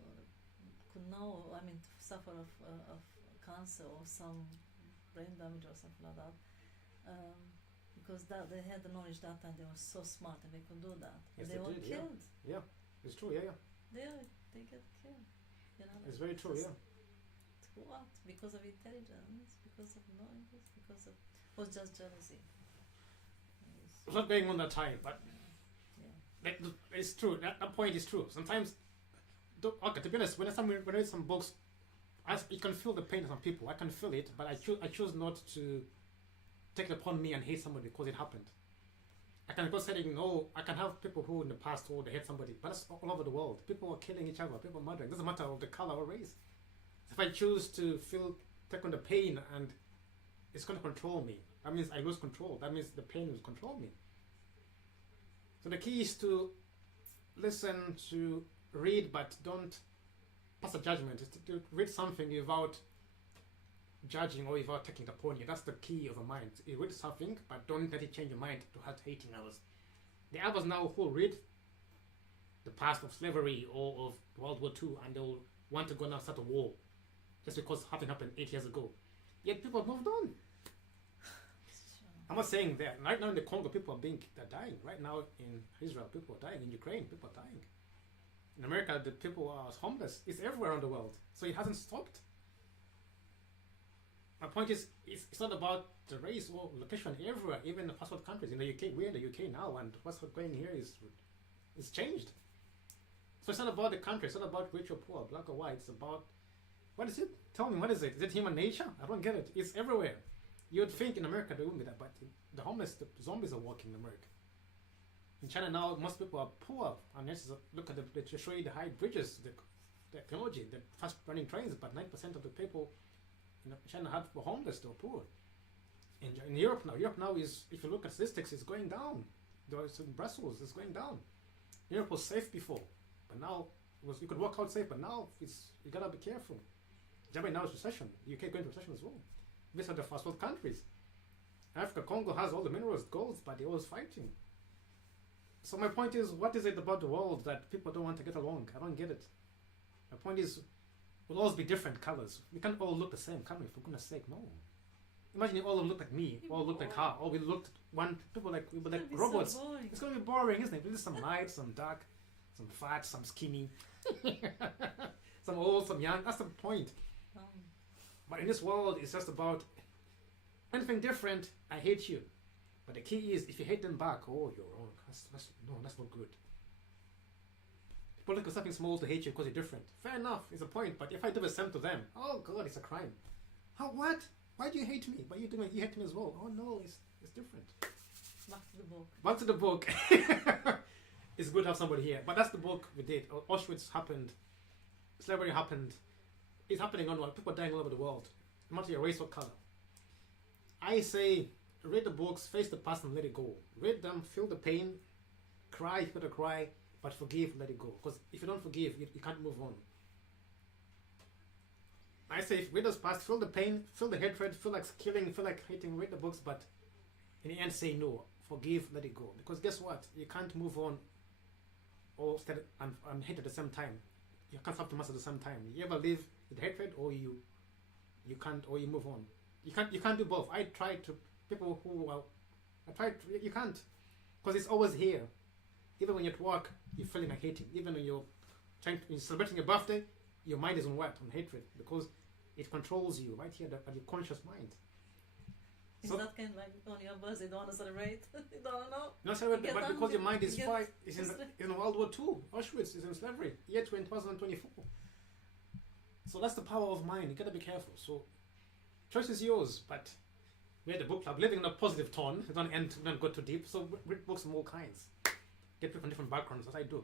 know. I mean, suffer of cancer or some brain damage or something like that, because they had the knowledge that time. They were so smart and they could do that. Yes, they were did, killed. Yeah, it's true. Yeah. They get killed. It's very true. Yeah. What? Because of intelligence? Because of knowledge? Because of was just jealousy. It's not going on that time, but yeah. It's true. That point is true. Sometimes, okay, to be honest, when I read some books, you can feel the pain of some people. I can feel it, but I choose not to take it upon me and hate somebody because it happened. I can go saying, no, I can have people who in the past they hate somebody, but that's all over the world. People are killing each other, people are murdering. It doesn't matter of the color or race. If I choose to take on the pain and it's going to control me, that means I lose control. That means the pain will control me. So the key is to listen, to read, but don't pass a judgment. It's to read something without judging or without taking it upon you. That's the key of the mind. You read something, but don't let it change your mind to start hating others. The others now who read the past of slavery or of World War II, and they'll want to go now start a war just because something happened 8 years ago. Yet people have moved on. I'm not saying that. Right now in the Congo, people they're dying. Right now in Israel, people are dying. In Ukraine, people are dying. In America, the people are homeless. It's everywhere around the world. So it hasn't stopped. My point is, it's not about the race or location everywhere, even in the first world countries. In the UK, we're in the UK now, and what's going here is changed. So it's not about the country, it's not about rich or poor, black or white, it's about, what is it? Tell me, what is it? Is it human nature? I don't get it. It's everywhere. You'd think in America there wouldn't be that, but the homeless, the zombies are walking in America. In China now, most people are poor, and look at they show you the high bridges, the technology, the fast running trains, but 9% of the people in China were homeless, they were poor. In Europe now is, if you look at statistics, it's going down. There's in Brussels, it's going down. Europe was safe before, but now you could walk out safe, but now you gotta be careful. Germany now is recession. UK going to recession as well. These are the first world countries. Africa, Congo has all the minerals, golds, but they're always fighting. So my point is, what is it about the world that people don't want to get along? I don't get it. My point is, we'll always be different colors. We can't all look the same, can we? For goodness sake, no. Imagine if all of them looked like me, all looked like her, or we were like robots. So it's gonna be boring, isn't it? We need some light, some dark. some fat, some skinny, some old, some young. That's the point. But in this world, it's just about anything different. I hate you. But the key is, if you hate them back, oh, you're wrong. That's not good. People look at something small to hate you because you're different. Fair enough, it's a point. But if I do the same to them, oh God, it's a crime. How? What? Why do you hate me? But you hate me as well. Oh no, it's different. Back to the book. Back to the book. It's good to have somebody here. But that's the book we did. Auschwitz happened. Slavery happened. It's happening on people are dying all over the world. No matter your race or color. I say, read the books, face the past and let it go. Read them, feel the pain, cry if you gotta cry, but forgive, let it go. Because if you don't forgive, you can't move on. I say, read those past, feel the pain, feel the hatred, feel like killing, feel like hating, read the books, but in the end say no. Forgive, let it go. Because guess what? You can't move on or stay and hate at the same time. You can't have two masters at the same time. You ever live with hatred or you can't, or you move on. You can't do both. I tried to, people who are, you can't. Because it's always here. Even when you're at work, you're feeling like hating. Even when you're celebrating your birthday, your mind is on what? On hatred. Because it controls you right here at your conscious mind. Is that kind of like on your birthday, you don't want to celebrate? You don't know? Not celebrate, but because your mind is fight. It's in World War II. Auschwitz is in slavery. Year 2024. So that's the power of mind. You gotta be careful. So choice is yours, but we had a book club living in a positive tone. We don't go too deep. So read books from all kinds. Get people from different backgrounds, as I do.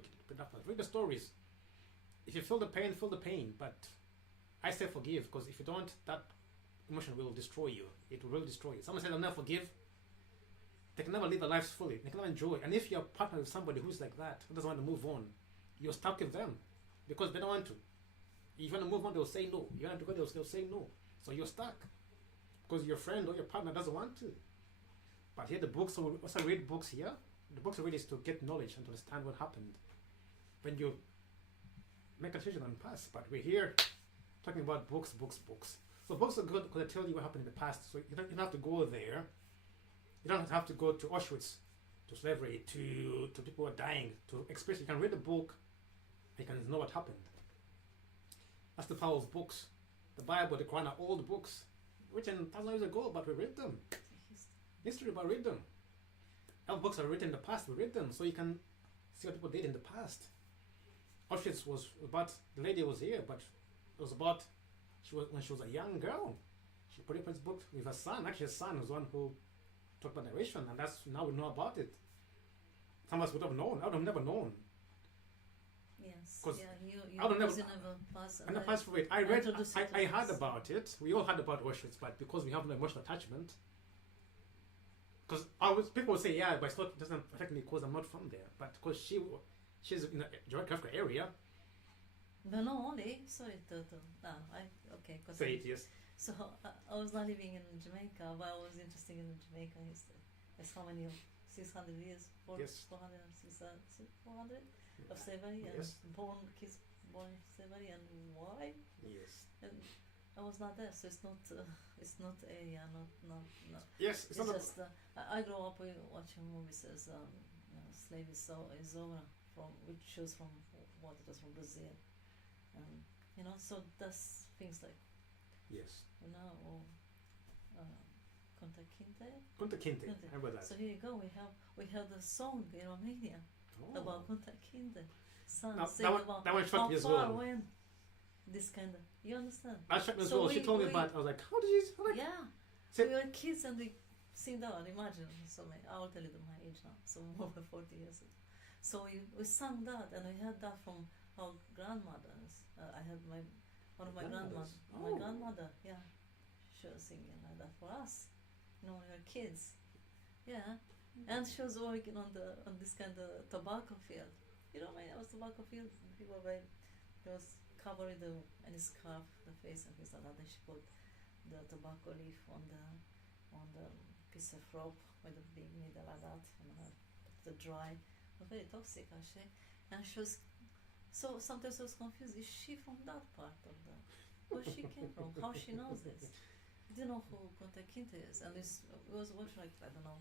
Read the stories. If you feel the pain, feel the pain. But I say forgive, because if you don't, that emotion will destroy you. It will really destroy you. Someone said, I'll never forgive. They can never live their lives fully. They can never enjoy. And if you're partnered with somebody who's like that, who doesn't want to move on, you're stuck with them because they don't want to. If you want to move on, they'll say no. You want to go, they'll say no. So you're stuck because your friend or your partner doesn't want to. But here the books, so also read books here. The books I read is to get knowledge and to understand what happened when you make a decision on the past. But we're here talking about books. So books are good because they tell you what happened in the past. So you don't have to go there. You don't have to go to Auschwitz, to slavery, to people who are dying, to experience. You can read the book, you can know what happened. That's the power of books. The Bible, the Quran are old books, written 1,000 years ago, but we read them. History, but read them. Our books are written in the past, we read them, so you can see what people did in the past. Auschwitz was about, the lady was here, but it was about, when she was a young girl. She put up this book with her son. Actually, her son was one who talked about narration, and that's, now we know about it. Some of us would have known. I would have never known. Yes. Yeah, you I would never pass. And I passed through it. I heard about it. We all heard about Auschwitz, but because we have no emotional attachment, because people would say, yeah, but it doesn't affect me because I'm not from there. But because she's in a geographical area. But no, only sorry okay. Say it, yes. So I was not living in Jamaica, but I was interested in Jamaica history. It's how many 600 years, 400, 400 of slavery, and yes. kids born in slavery, and why? Yes. And I was not there, so it's not area, not. Yes, it's not just. I grew up watching movies as Slave is Over, which shows from what it was from Brazil, and so that's things like. Yes. Kunta Kinte. I remember that. So here you go. We have the song in Romania about Kunta Kinte. That one struck me as well. When this kind of, you understand? That struck me as well. She told me about. I was like, how did you? Yeah. So we were kids and we sing that. Imagine. So I will tell you my age now. So over 40 years ago. So we sang that, and we heard that from our grandmothers. I had one of my grandmothers. Oh. My grandmother, yeah, she was singing like that for us. When we were kids, yeah, and she was working on this kind of tobacco field. When I was tobacco field, people were was covering any scarf, the face and things like that. Then she put the tobacco leaf on the piece of rope with a big needle like that, and the dry. It was very toxic actually, and she was. So sometimes I was confused. Is she from that part of where she came from? How she knows this? I didn't know who Kunta Kinte is, and it was watched like, I don't know,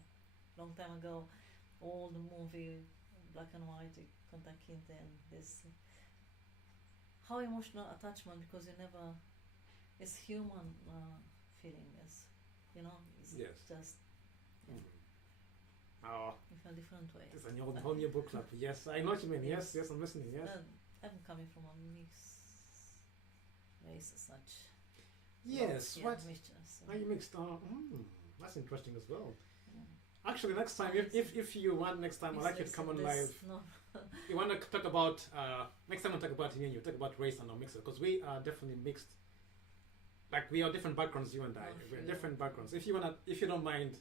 long time ago, old movie black and white, contact kinte, and this how emotional attachment, because you never, it's human feeling, it's, you know, it's Yes. just Oh, in a different way. it's a whole new book club. Yes, I know what you mean. Yes, yes, I'm listening. Yes. I'm coming from a mixed race as such. Yes. Yeah, What? mixture, so, Are you mixed? That's interesting as well. yeah. Actually, next time, if you want, next time I'd like you to come on live. No. You want to talk about next time we'll talk about you talk about race and our mixer, because we are definitely mixed. Like we are different backgrounds, you and I. Oh, We're sure. different backgrounds. If you don't mind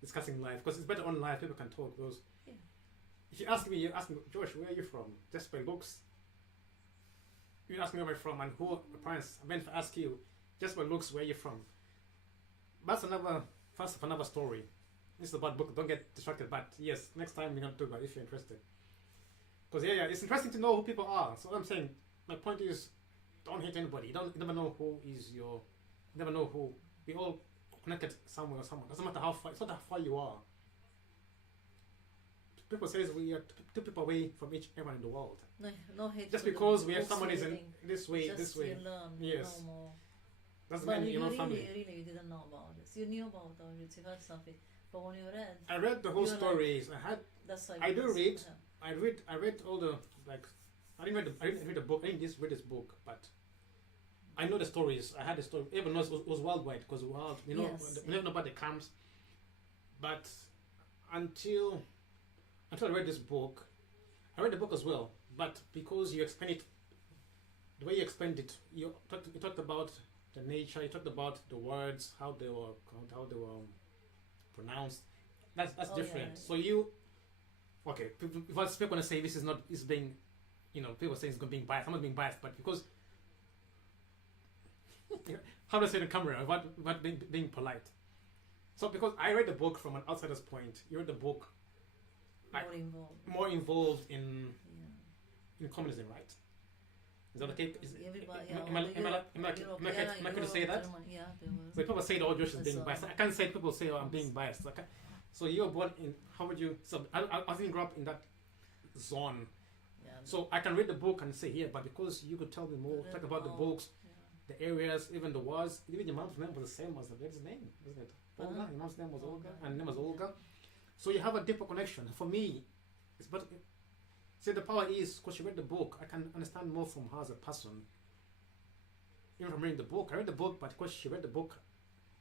discussing live, because it's better on live. People can talk. Because Yeah. if you ask me, Josh, where are you from? Just by looks. You ask me where I'm from and who my parents. I'm going to ask you just by looks where you're from. That's another story. This is about book. Don't get distracted. But yes, next time we're gonna talk about it if you're interested. Because yeah, it's interesting to know who people are. So what I'm saying, my point is, don't hate anybody. You never know who is your. You never know who. We all connected somewhere or someone. Doesn't matter how far. It's not how far you are. People say we are two people away from everyone in the world. No hate. Just to the because we have books someone is in reading. this way, Just this way. You learn, Yes. you know more. Doesn't But mean you you're not really, family. really, you didn't know about this. You knew about it. You heard something, but when you read, I read the whole You're like- stories. that's why. I do it's- read. yeah. I read all the like. I didn't read the book. I didn't just read this book, but I know the stories. I had the story. Even though it was worldwide, because world, you know, Yes, we don't know about the camps. But until I read this book, I read the book as well. But because you explain it, the way you explained it, you talked about the nature. You talked about the words, how they were pronounced. That's Oh, different. yeah. So you, okay, people gonna say this is not is being, you know, people say it's going being biased. I'm not being biased, but because how do I say it on camera about being polite. So because I read the book from an outsider's point, you read the book like More involved. in Yeah. communism, right? Is that okay? Everybody. Am I going to say that? Yeah, they were. So people say, "Oh, Josh is being So- biased." I can't say people say, "Oh, I'm being biased." Okay. So you were born in. How would you? So I didn't grow up in that zone. Yeah. So I can read the book and say, "Yeah," but because you could tell me more, Read talk about the more. books, the areas, even the wars. Even your mom's name was the same as the lady's name, isn't it? Olga. Uh-huh. Your mom's name was Olga, Olga. and her name was Olga. So you have a deeper connection. For me, it's but. See, the power is because she read the book. I can understand more from her as a person. Even from reading the book, I read the book, but because she read the book,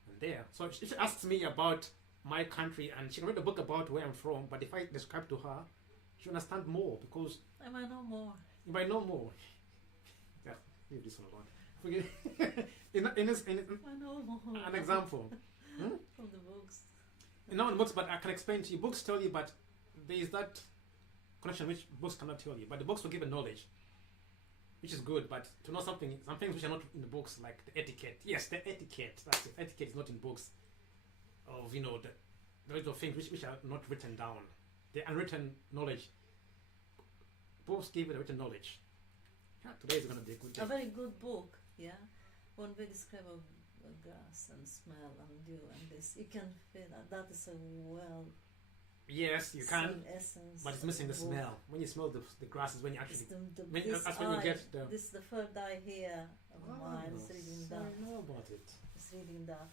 and there. So if she asks me about my country, and she can read the book about where I'm from, but if I describe to her, she understand more because I might know more. you might know more. Yeah, leave this one alone. Forget. I know more. An example. From the books. Not in books, but I can explain to you. Books tell you, but there is that connection which books cannot tell you. But the books will give a knowledge, which is good. But to know some things which are not in the books, like the etiquette. Yes, the etiquette. That's it. Etiquette is not in books. Of the rest of things which are not written down. The unwritten knowledge. Books give you the written knowledge. Yeah, today is going to be a good day. A very good book, yeah. When we describe a grass and smell and dew and this, you can feel that is a well. Yes, you can. same essence. But it's missing the of book. smell. When you smell the grass is when you It's actually. that's when you get the. This is the third eye here of mine. It's reading so that. I know about it. It's reading that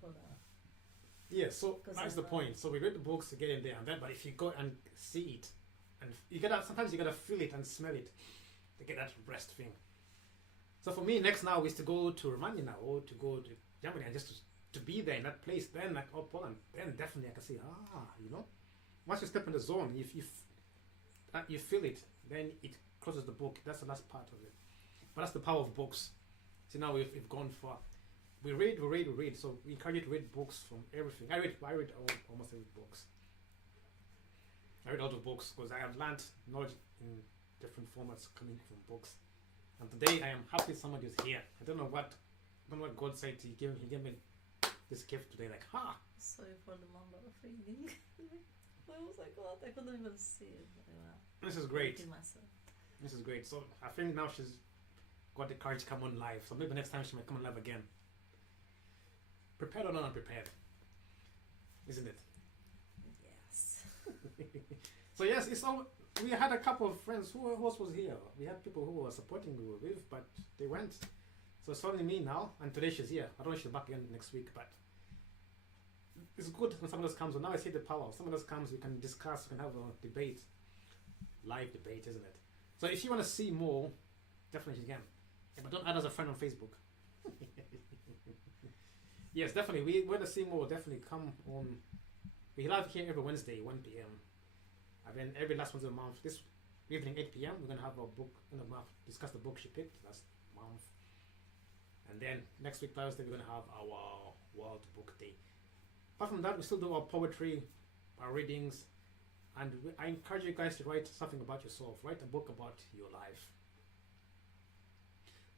for that. Yeah, so 'Cause that's of the that. point. So we read the books to get in there and then, but if you go and see it, and sometimes you gotta feel it and smell it to get that rest thing. So for me, next now is to go to Romania now, or to go to Germany and just to be there in that place. Then like Poland, then definitely I can say, once you step in the zone, if you feel it, then it closes the book. That's the last part of it. But that's the power of books. See, now we've gone far. We read. So we encourage you to read books from everything. I read almost every books. I read a lot of books because I have learned knowledge in different formats coming from books. And today I am happy somebody is here. I don't know what God said to you. He gave me this gift today. Like, Sorry for the number of reading. I was like, what? I couldn't even see it. this is great. Myself. This is great. So I think now she's got the courage to come on live. So maybe next time she might come on live again. Prepared or not unprepared? Isn't it? Yes. So yes, it's all we had a couple of friends who else was here. We had people who were supporting we were with, but they went. So it's only me now, and today she's here. I don't know if she's back again next week, but it's good when someone else comes. So now I see the power. Someone else comes, we can discuss, we can have a debate. Live debate, isn't it? So if you want to see more, definitely you can. Yeah, but don't add as a friend on Facebook. Yes, definitely. We want to see more. Definitely come on. We live here every Wednesday, 1 p.m. And then every last Wednesday of the month, this evening, 8 p.m., we're going to have a book in the month, discuss the book she picked last month. And then next week, Thursday, we're going to have our World Book Day. Apart from that, we still do our poetry, our readings, and I encourage you guys to write something about yourself. Write a book about your life.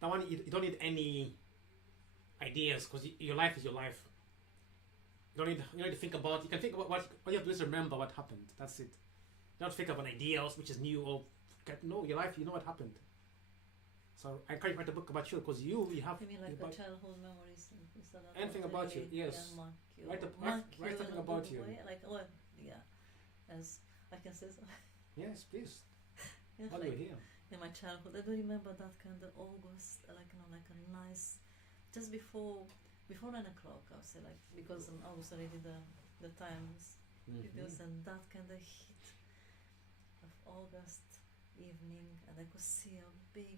That one, you don't need any ideas because your life is your life. You don't need to think about. You can think about what you have to do is remember what happened. That's it. You don't think about ideas which is new or no. Your life, you know what happened. So I encourage you to write a book about you because you have. You mean like the childhood memories? Anything about you? Yes. Write something about you. Like as I can say so. Yes, please. Yeah, While like you're here. in my childhood, I don't remember that kind of August, like like a nice, just before 9 o'clock. I would say because in August already the times videos and that kind of heat of August evening, and I could see a big,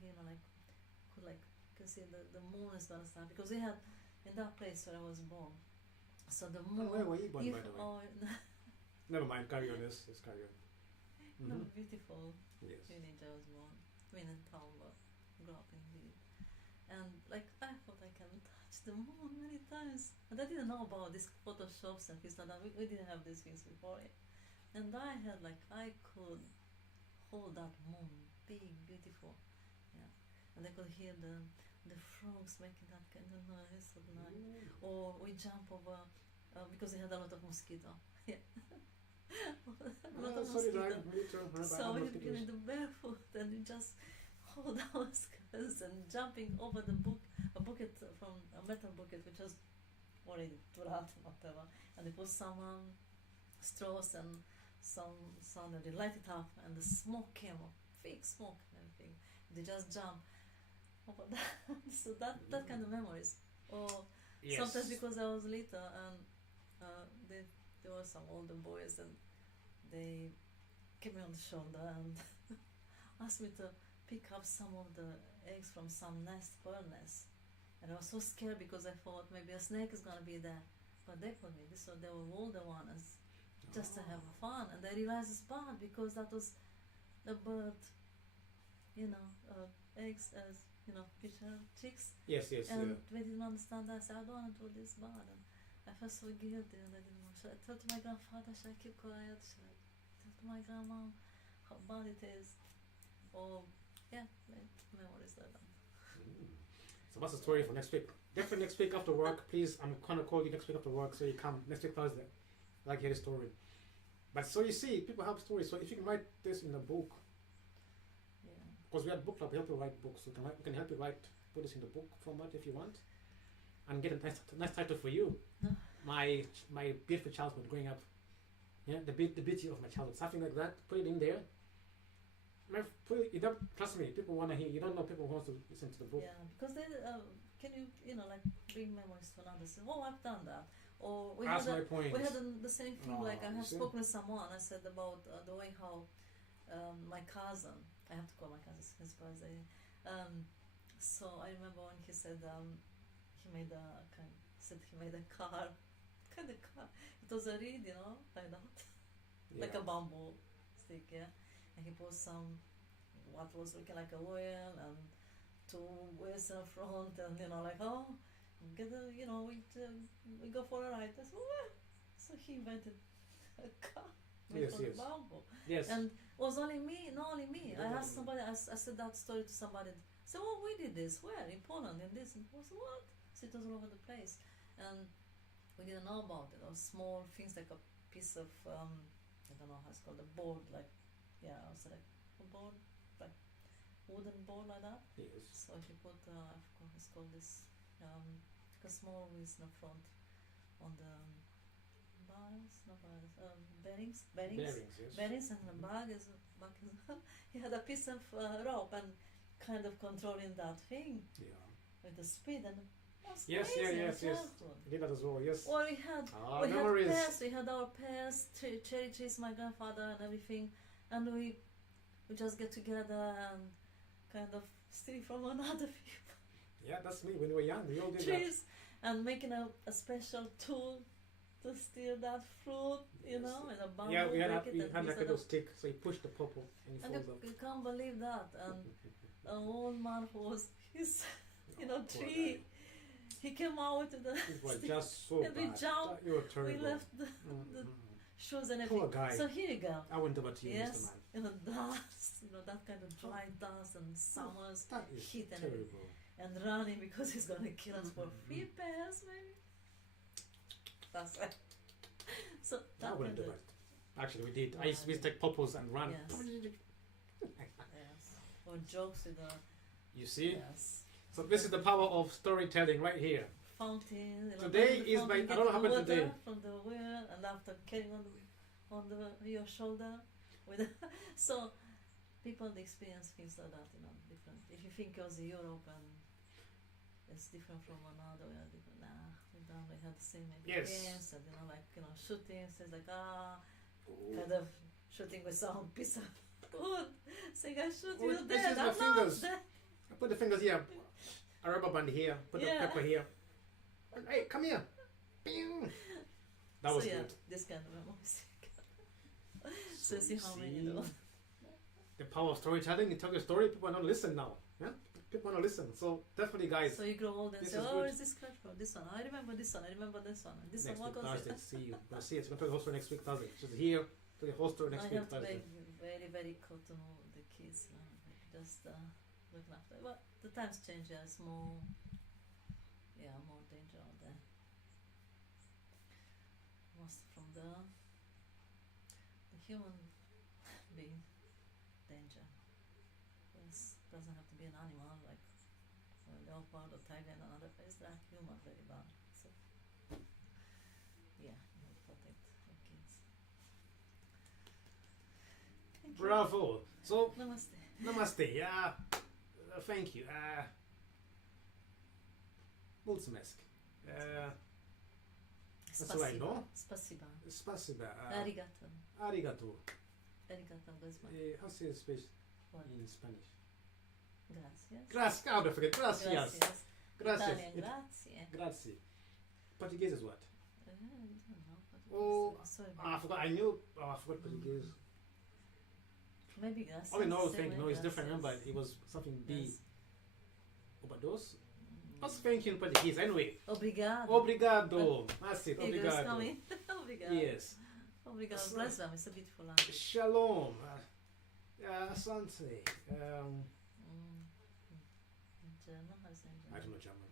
could see the moon is gonna start because we had in that place where I was born. So the moon. Where were you born, by the way? Never mind, carry on this. Let's carry on. No, beautiful Yes. teenager I was born. I mean in town, but grew up in the. And I thought I can touch the moon many times. And I didn't know about these photoshops and things like that. We didn't have these things before it. And I had I could hold that moon, big, beautiful. Yeah. And I could hear the frogs making that kind of noise at night. Or we jump over because they had a lot of mosquito. Yeah. So we get in the barefoot and you just hold our skirts and jumping over a bucket from a metal bucket which was already too hot, whatever, and they put some straws and some and they light it up and the smoke came up, fake smoke and everything. They just jump over that. So that kind of memories. Or sometimes because I was little and there were some older boys and they kept me on the shoulder and asked me to pick up some of the eggs from some bird nest. And I was so scared because I thought maybe a snake is going to be there. But they put me, so they were older ones just to have fun. And I realized it's bad because that was the bird, eggs as, chicks. Yes. And they didn't understand that. I said, I don't want to do this bad. And I felt so guilty and I didn't know. Should I tell to my grandfather? Should I keep quiet? Should I tell to my grandma how bad it is? Or, memories like that. So that's the story for next week. Definitely next week after work, please. I'm gonna call you next week after work so you come next week Thursday. I'd like to hear the story. But so you see, people have stories. So if you can write this in a book, because we have book club, we help you write books. So we can help you put this in the book format if you want, and get a nice title for you. My beautiful childhood growing up. Yeah, the beauty of my childhood, something like that. Put it in there. Trust me, people want to hear. You don't know people who want to listen to the book. Yeah, because they can you bring memories to others. Oh, I've done that. Or we That's had my point. We had the same thing. I have spoken with someone. I said about the way how my cousin. I have to call my cousin his birthday. So I remember when he said he made a car. Kind of car. It was a reed, like that, like a bamboo stick, yeah. And he put some what was looking like a wheel and 2 wheels in front, and we go for a ride. I said, what? So he invented a car made from bamboo. Yes. And it was not only me. I asked somebody. I said that story to somebody. So, we did this. Where? In Poland, in this. And I said, what? So it was all over the place, and we didn't know about it. Or small things like a piece of I don't know how it's called, a board, like I was like a board, like wooden board like that. Yes. So if you put I forgot it's called this like a small wheels in the front on the bearings, Bearings, yes. bearings, and the bag is he had a piece of rope and kind of controlling that thing Yeah. with the speed and that's Yes, crazy. yes. childhood. I did that as well, yes. Or we had Memories. pears. We had our pears, cherry trees, my grandfather and everything, and we just get together and kind of steal from another people Yeah, that's me. When we were young, we all did trees and making a special tool to steal that fruit, you Yes. know, in a that. bamboo. Yeah, we had break it like and a use little it stick, so you push the purple and it and falls up. you can't believe that. And an old man who was his, Poor tree. He came out with the It was stick just so and we bad. jumped. You were We terrible. left the Mm. shoes and Poor everything. guy. So here you go. I wouldn't do that to you, Yes, Mr. Man. in the dust, that kind of dry dust and summers That is heat and everything. terrible. And running because he's gonna kill us for 3 pairs, maybe. That's it. So I that wouldn't do kind of, that. Actually, we did. I used to take purples and run. yes, or jokes with the You see? yes So this is the power of storytelling right here. fountain. Today the is fountain, I don't know getting what happened water today. from the well, and after carrying on your shoulder with so people experience things like that, different. If you think of the Europe and it's different from another, we are different. Nah, we had the same maybe Yes. games and shootings. It's like kind of shooting with some piece of wood, saying I shoot Oh, you this dead. is my I'm not fingers. dead. I put the fingers here. A rubber band here. Put the Yeah. pepper here. Hey, come here. Bing. That was so, good. this kind of memories. So see how many though. The power of storytelling. You tell your story, people want to listen now. Yeah? People want to listen. So definitely, guys. So you grow old and This say, is oh, good. where's this scratch from? This one. I remember this one. I remember this one. And this Next one. week, What was Thursday. it? See you. We'll see it. We're going to the hoster next week, Thursday. She's here to the hoster next I week, have to Thursday. be very, very close to know the kids. Just looking after. But the times change. Yeah, it's more danger out there. Most from the human being danger. Doesn't have to be an animal like a leopard or tiger in another place. They're human very bad. So yeah, you have to protect the kids. Thank you. Bravo. So, Namaste. namaste. Yeah. Thank you. Mulțumesc. That's all I know. Spasiba. Spasiba. Arigato. Arigato. Arigato gozaimasu. How do you say What? in Spanish? Gracias. Gracias. How do I forget? Gracias. Gracias. Italian, grazie. Grazie. Portuguese is what? I don't know. Oh, Sorry. I forgot. I knew. I forgot Portuguese. Maybe gracias. All I know, same thank way, you. No, it's different. gracias. Remember, it was something B. Yes. Obados? What's thank you in Portuguese? Anyway. Obrigado. Obrigado. That's it. Here goes Obrigado. coming. Obrigado. Yes. Obrigado. So- Bless them. It's a beautiful language. Shalom. Asante. German, how is it in I German? don't know German.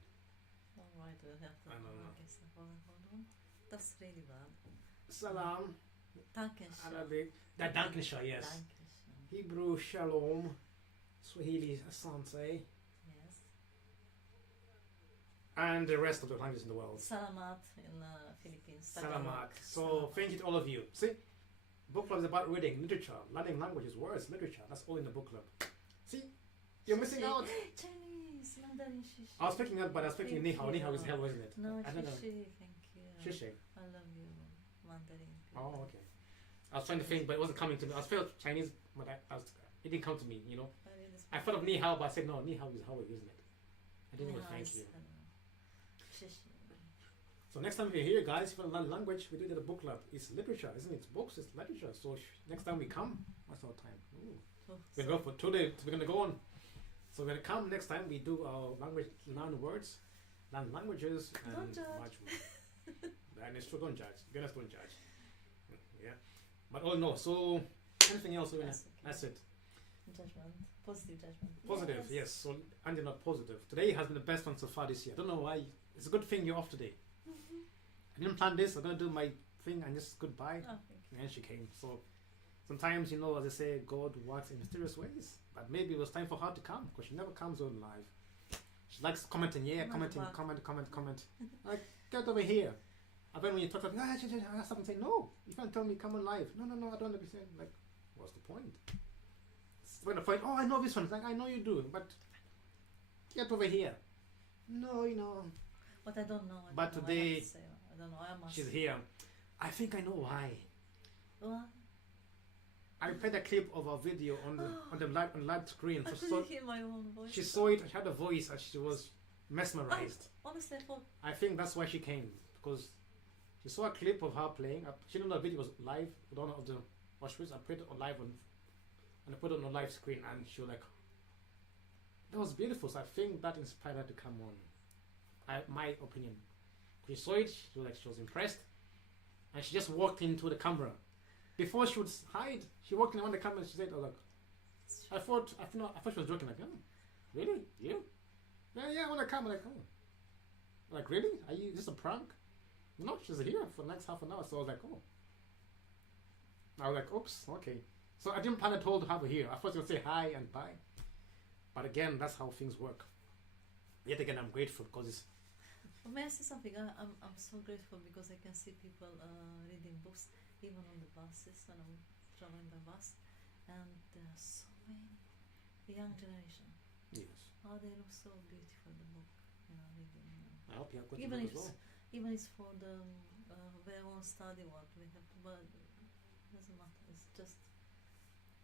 All right, we'll have to. I don't know. Okay, so hold on. That's really bad. Salam. Dankeschön. Arabic. That Dankeschön, yes. Dankeschön. Hebrew, shalom. Swahili, asante. Yes. And the rest of the languages in the world. Salamat in Philippines. Salamat. So, Salamat. thank you to all of you. See? Book club is about reading, literature, learning languages, words, literature. That's all in the book club. See? You're missing out. Chinese, Mandarin, shishi. I was picking up, but I was picking Thank Ni Hao. you. Ni Hao is hell, isn't it? No, I don't know. shishi, thank you. Shishi. I love you, Mandarin. Oh, okay. I was trying to think, but it wasn't coming to me. I was felt Chinese, but it didn't come to me, I thought of Ni Hao, but I said, no, Ni Hao is Hao, isn't it? I didn't know thank you. Shishi. So next time you're here, guys, if you want to learn language, we do it at the book club. It's literature, isn't it? It's books, it's literature. So next time we come, what's our time? Ooh. We're going to go for 2 days. We're going to go on. So we're going to come next time. We do our language, learn words, learn languages, and Don't judge. much more. And it's true, don't judge. Be honest, don't judge. Yeah. But all in all, so anything else? That's it. Judgment. Positive judgment. Positive, yes. So, and you're not positive. Today has been the best one so far this year. I don't know why. It's a good thing you're off today. I didn't plan this. I'm going to do my thing and just goodbye. Oh, thank you. And she came. So sometimes, as I say, God works in mysterious ways. But maybe it was time for her to come because she never comes on live. She likes commenting, Comment commenting, back. comment. Like, get over here. And then when you talk to me, I stop and say, no, you can't tell me come on live. No, I don't want to be saying, like, what's the point? When the point, oh, I know this one. It's like, I know you do, but get over here. No, you know. But I don't know. But today, I don't know. I must she's here. I think I know why. What? I played a clip of a video on the live screen. I couldn't hear my own voice. She saw it. She had a voice, and she was mesmerized. Honestly, I think that's why she came, because she saw a clip of her playing. She didn't know the video was live. With one of the watchers, I played it on live and I put it on a live screen, and she was like, "That was beautiful." So I think that inspired her to come on. My opinion. She saw it. She was impressed, and she just walked into the camera. Before she would hide, she walked in on the camera and she said, "Oh look." I thought she was joking, like, "Oh, really? You?" Yeah, I want to come. Like, oh. Like, really? Are you, is this a prank? No, she's here for the next half an hour. So I was like, oh. I was like, oops, okay. So I didn't plan at all to have her here. I thought she would say hi and bye. But again, that's how things work. Yet again, I'm grateful because it's... Well, may I say something? I'm so grateful because I can see people reading books, even on the buses when I'm traveling by bus. And there are so many young generation. Yes. Oh, they look so beautiful, the book. You know, reading. I hope you have got Even the if book as well. Even it's for the their own study work, we have to, but it doesn't matter. It's just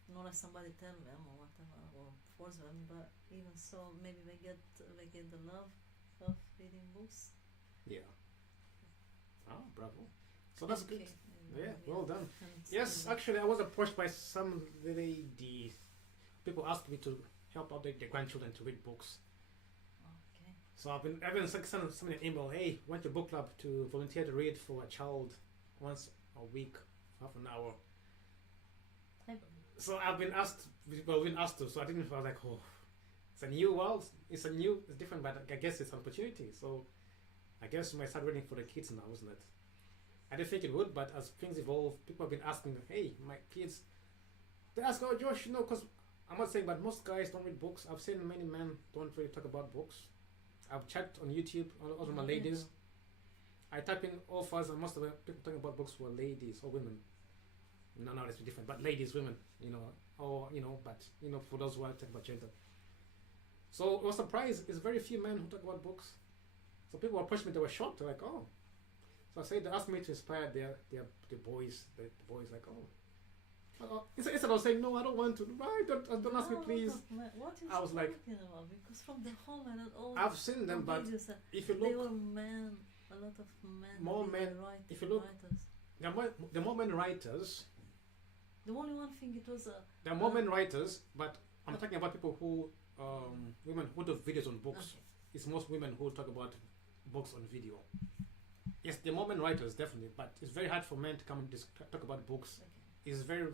not like somebody tell them or whatever or force them. But even so, maybe they get the love of reading books. Yeah. Oh, bravo. So that's good. Yeah, well done. Yes, actually, I was approached by some lady. People asked me to help out their grandchildren to read books. Okay. So I've been sending an email. Hey, went to book club to volunteer to read for a child once a week, half an hour. So I've been asked. To. So I didn't. I was like, oh, it's a new world. It's different, but I guess it's an opportunity. So I guess we might start reading for the kids now, isn't it? I didn't think it would, but as things evolve, people have been asking, hey, my kids. They ask, oh, Josh, because I'm not saying, but most guys don't read books. I've seen many men don't really talk about books. I've checked on YouTube, also my ladies. I type in authors, and most of the people talking about books were ladies or women. No, it's different, but ladies, women, for those who are talking about gender. So I was surprised, it's very few men who talk about books. So people approached me, they were shocked, they're like, oh. So I said, they asked me to inspire the boys, the boys like, oh. Instead of saying, no, I don't want to. Don't ask me, please. What is I was like, about? Because from the home and all. I've seen them, but if you look, they were men, a lot of men. More men. If you look, the more men writers. The only one thing it was. There are more men writers, but I'm talking about people who, women who do videos on books. Okay. It's most women who talk about books on video. Yes, the more men writers definitely, but it's very hard for men to come and talk about books. Okay. It's very.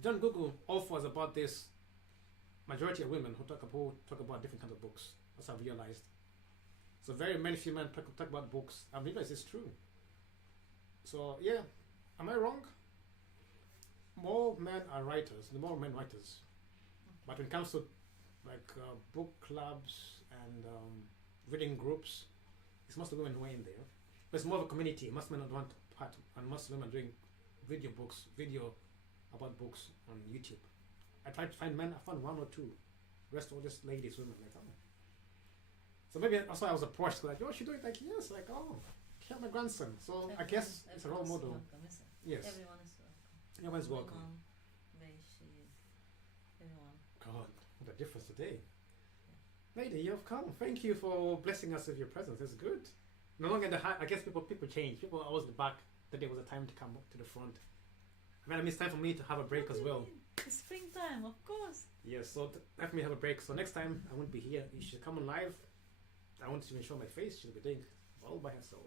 Don't Google authors about this. Majority of women who talk about different kinds of books. As I've realized. So very many few men talk about books. I've realized it's true. So yeah, am I wrong? More men are writers. The more men writers. But when it comes to like book clubs and reading groups, it's most of women who are in there. But it's more of a community. Most men don't want part, and most women are doing video about books on YouTube. I tried to find men. I found one or two. The rest all just ladies, women. Like, oh. So maybe that's why I was approached. Like, oh, she doing like yes, like oh, kill my grandson. So I guess it's a role model. Welcome, yes. Everyone is welcome. Everyone's welcome. Everyone. God, what a difference today. Yeah. Lady, you have come. Thank you for blessing us with your presence. It's good. No longer in the high. I guess people change. People are always in the back. Today was a time to come up to the front. I mean, it's time for me to have a break as well. It's springtime, of course. Yes, so let me have a break. So next time I won't be here. You should come on live. I won't even show my face. She'll be doing all by herself.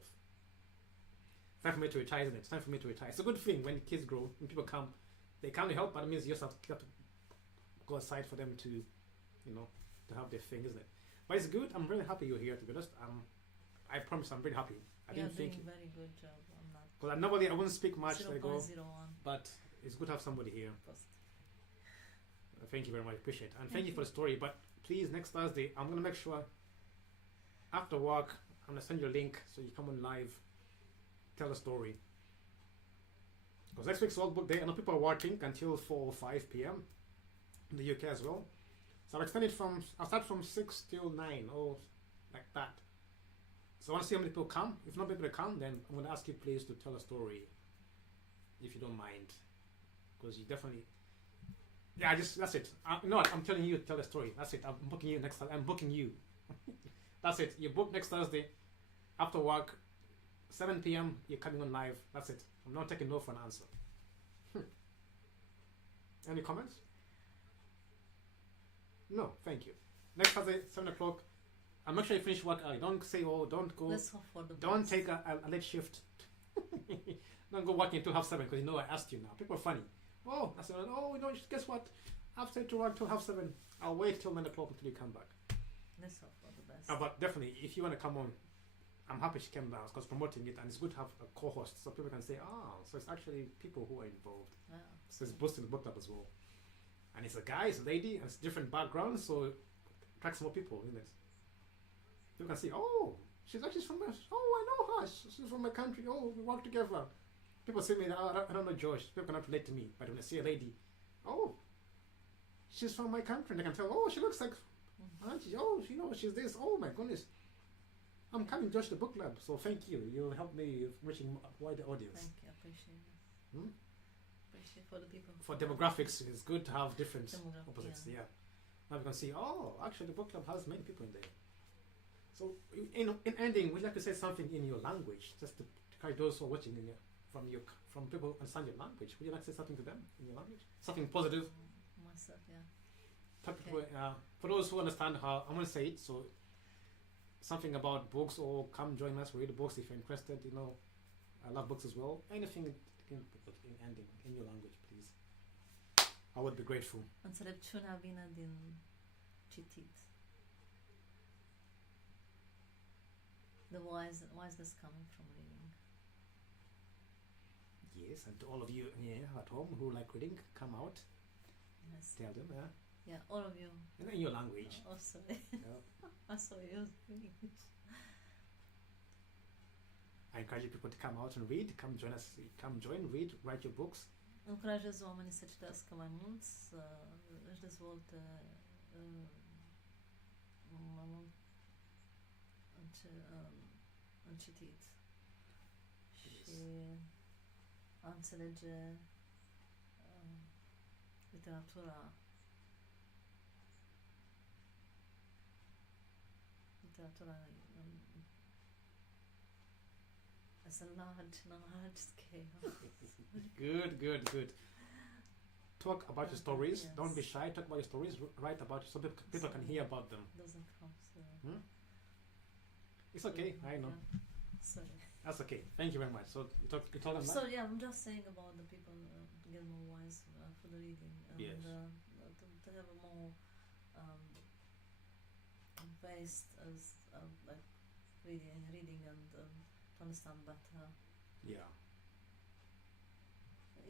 It's time for me to retire, isn't it? It's time for me to retire. It's a good thing when kids grow, when people come, they come to help, but it means you just have to go aside for them to, to have their thing, isn't it? But it's good. I'm really happy you're here, to be honest. I promise I'm really happy. I didn't think doing very good job. I'm not. Because I wouldn't speak much. 0.01. But it's good to have somebody here. Thank you very much. Appreciate it. And thank you for the story. But please, next Thursday, I'm going to make sure after work, I'm going to send you a link so you come on live tell a story. Because next week's World Book Day, I know people are working until 4 or 5 p.m. in the UK as well. So I'll start from 6 till 9 or like that. So I want to see how many people come. If not people come, then I'm going to ask you please to tell a story, if you don't mind. Because you definitely... Yeah, that's it. No, I'm telling you to tell a story. That's it. I'm booking you next time. I'm booking you. That's it. You book next Thursday after work, 7 p.m. You're coming on live. That's it. I'm not taking no for an answer. Any comments? No, thank you. Next Thursday, 7 o'clock. I'm not sure you finish work early. Don't say, oh, don't go. Let's hope for the Don't best. take a late shift. Don't go working until 7 because you know I asked you now. People are funny. Oh, I said, oh, you know, guess what? After to work till 7:30. I'll wait till 9 o'clock until you come back. Let's hope for the best. But definitely, if you want to come on, I'm happy she came down because promoting it, and it's good to have a co-host so people can say, so it's actually people who are involved. Yeah, So it's boosting the book club as well. And it's a guy, it's a lady, and it's different backgrounds, so it attracts more people, isn't it? People can see, oh, she's actually from us. Oh, I know her. She's from my country. Oh, we work together. People say to me, I don't know Josh. People cannot relate to me. But when I see a lady, oh, she's from my country. And they can tell, oh, she looks like Auntie. Oh, you know, she's this. Oh, my goodness. I'm coming Josh the book club. So thank you. You'll help me reaching a wider audience. Thank you. Appreciate it. Appreciate for the people. For demographics, it's good to have different opposites. Yeah. Now we can see, oh, actually the book club has many people in there. So in ending, we'd like to say something in your language, just to carry those who are watching from people who understand your language. Would you like to say something to them in your language? Something positive? Myself, yeah. People, for those who understand how, I'm going to say it, so something about books, or come join us, read the books if you're interested, you know. I love books as well. Anything in ending, in your language, please. I would be grateful. Înțelepciunea vine din citit. The wiseness coming from reading. Yes, and to all of you at home who like reading, come out. Yes. Tell them, Yeah, all of you. In your language. Oh, sorry. I saw you English. I encourage people to come out and read. Come join us. Come join, read, write your books. Încurajez oamenii să citească mai mult, să își dezvolte mai mult în citit și a înțelege literatura as a large scale. Good. Talk about your stories. Yes. Don't be shy. Talk about your stories. Write about it so people can hear about them. Doesn't come so. It's okay. I know. Sorry. That's okay. Thank you very much. So you talk on that? So yeah, I'm just saying about the people to get more wise for the reading and Yes. To have a more based as like reading and to understand better. Yeah.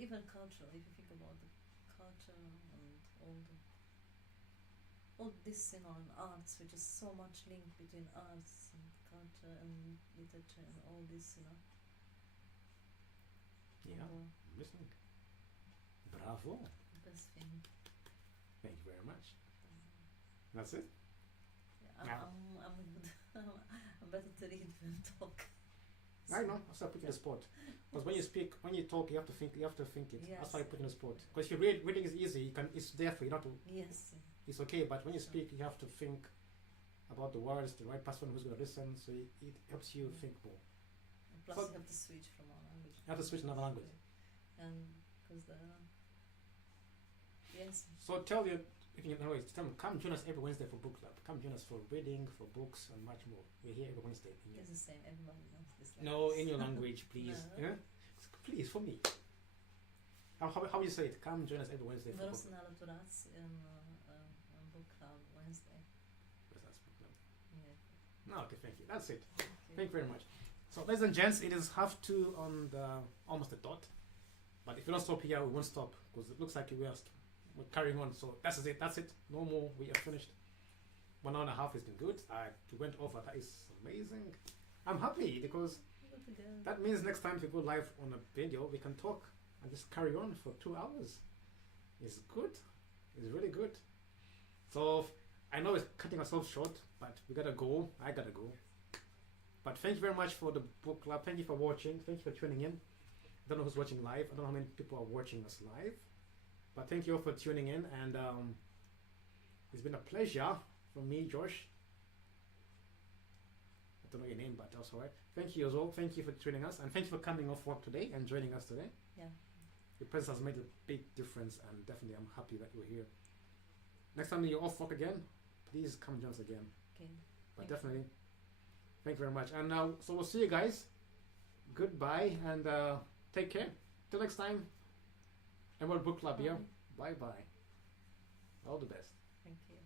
Even culture, if you think about the culture and all this, you know, and arts, which is so much linked between arts and culture and literature and all this, you know. Yeah. And, Listening. Bravo. best thing. Thank you very much. That's it. Yeah, I'm good. I'm better to read than talk. I know. That's why I put you in the spot. Because when you speak, when you talk, you have to think. You have to think it. Yes. That's why I put you in the spot. Because if you reading is easy. It's there for you not to. Yes. It's okay, but when you speak, you have to think about the words, the right person who's going to listen. So it helps you think more. And plus, So- you have to switch from one language. You have to switch another language. And because yes. So tell them, come join us every Wednesday for book club. Come join us for reading, for books, and much more. We're here every Wednesday. It's the same. Everybody knows this. No, in your language, please. No. Yeah? Please, for me. How do you say it? Come join us every Wednesday for Vreau book să ne alăturați în Book Club Wednesday. That's book club. Yeah. No, okay, thank you. That's it. Thank you very much. So, ladies and gents, it is 2:30 on the almost the dot. But if you don't stop here, we won't stop because it looks like we're carrying on. So that's it. That's it. No more. We are finished. 1 hour and a half has been good. We went over. That is amazing. I'm happy because That means next time if you go live on a video, we can talk and just carry on for 2 hours. It's good. It's really good. So I know it's cutting ourselves short, but we gotta go. I gotta go. But thank you very much for the book club. Thank you for watching. Thank you for tuning in. I don't know who's watching live. I don't know how many people are watching us live. But thank you all for tuning in. And it's been a pleasure for me, Josh. I don't know your name, but that's all right. Thank you as well. Thank you for tuning us. And thank you for coming off work today and joining us today. Yeah. Your presence has made a big difference. And definitely I'm happy that you're here. Next time you're off work again, please come join us again. Okay. But definitely, thank you very much. And now, so we'll see you guys. Goodbye and take care. Till next time. Emerald Book Club here. Bye bye. All the best. Thank you.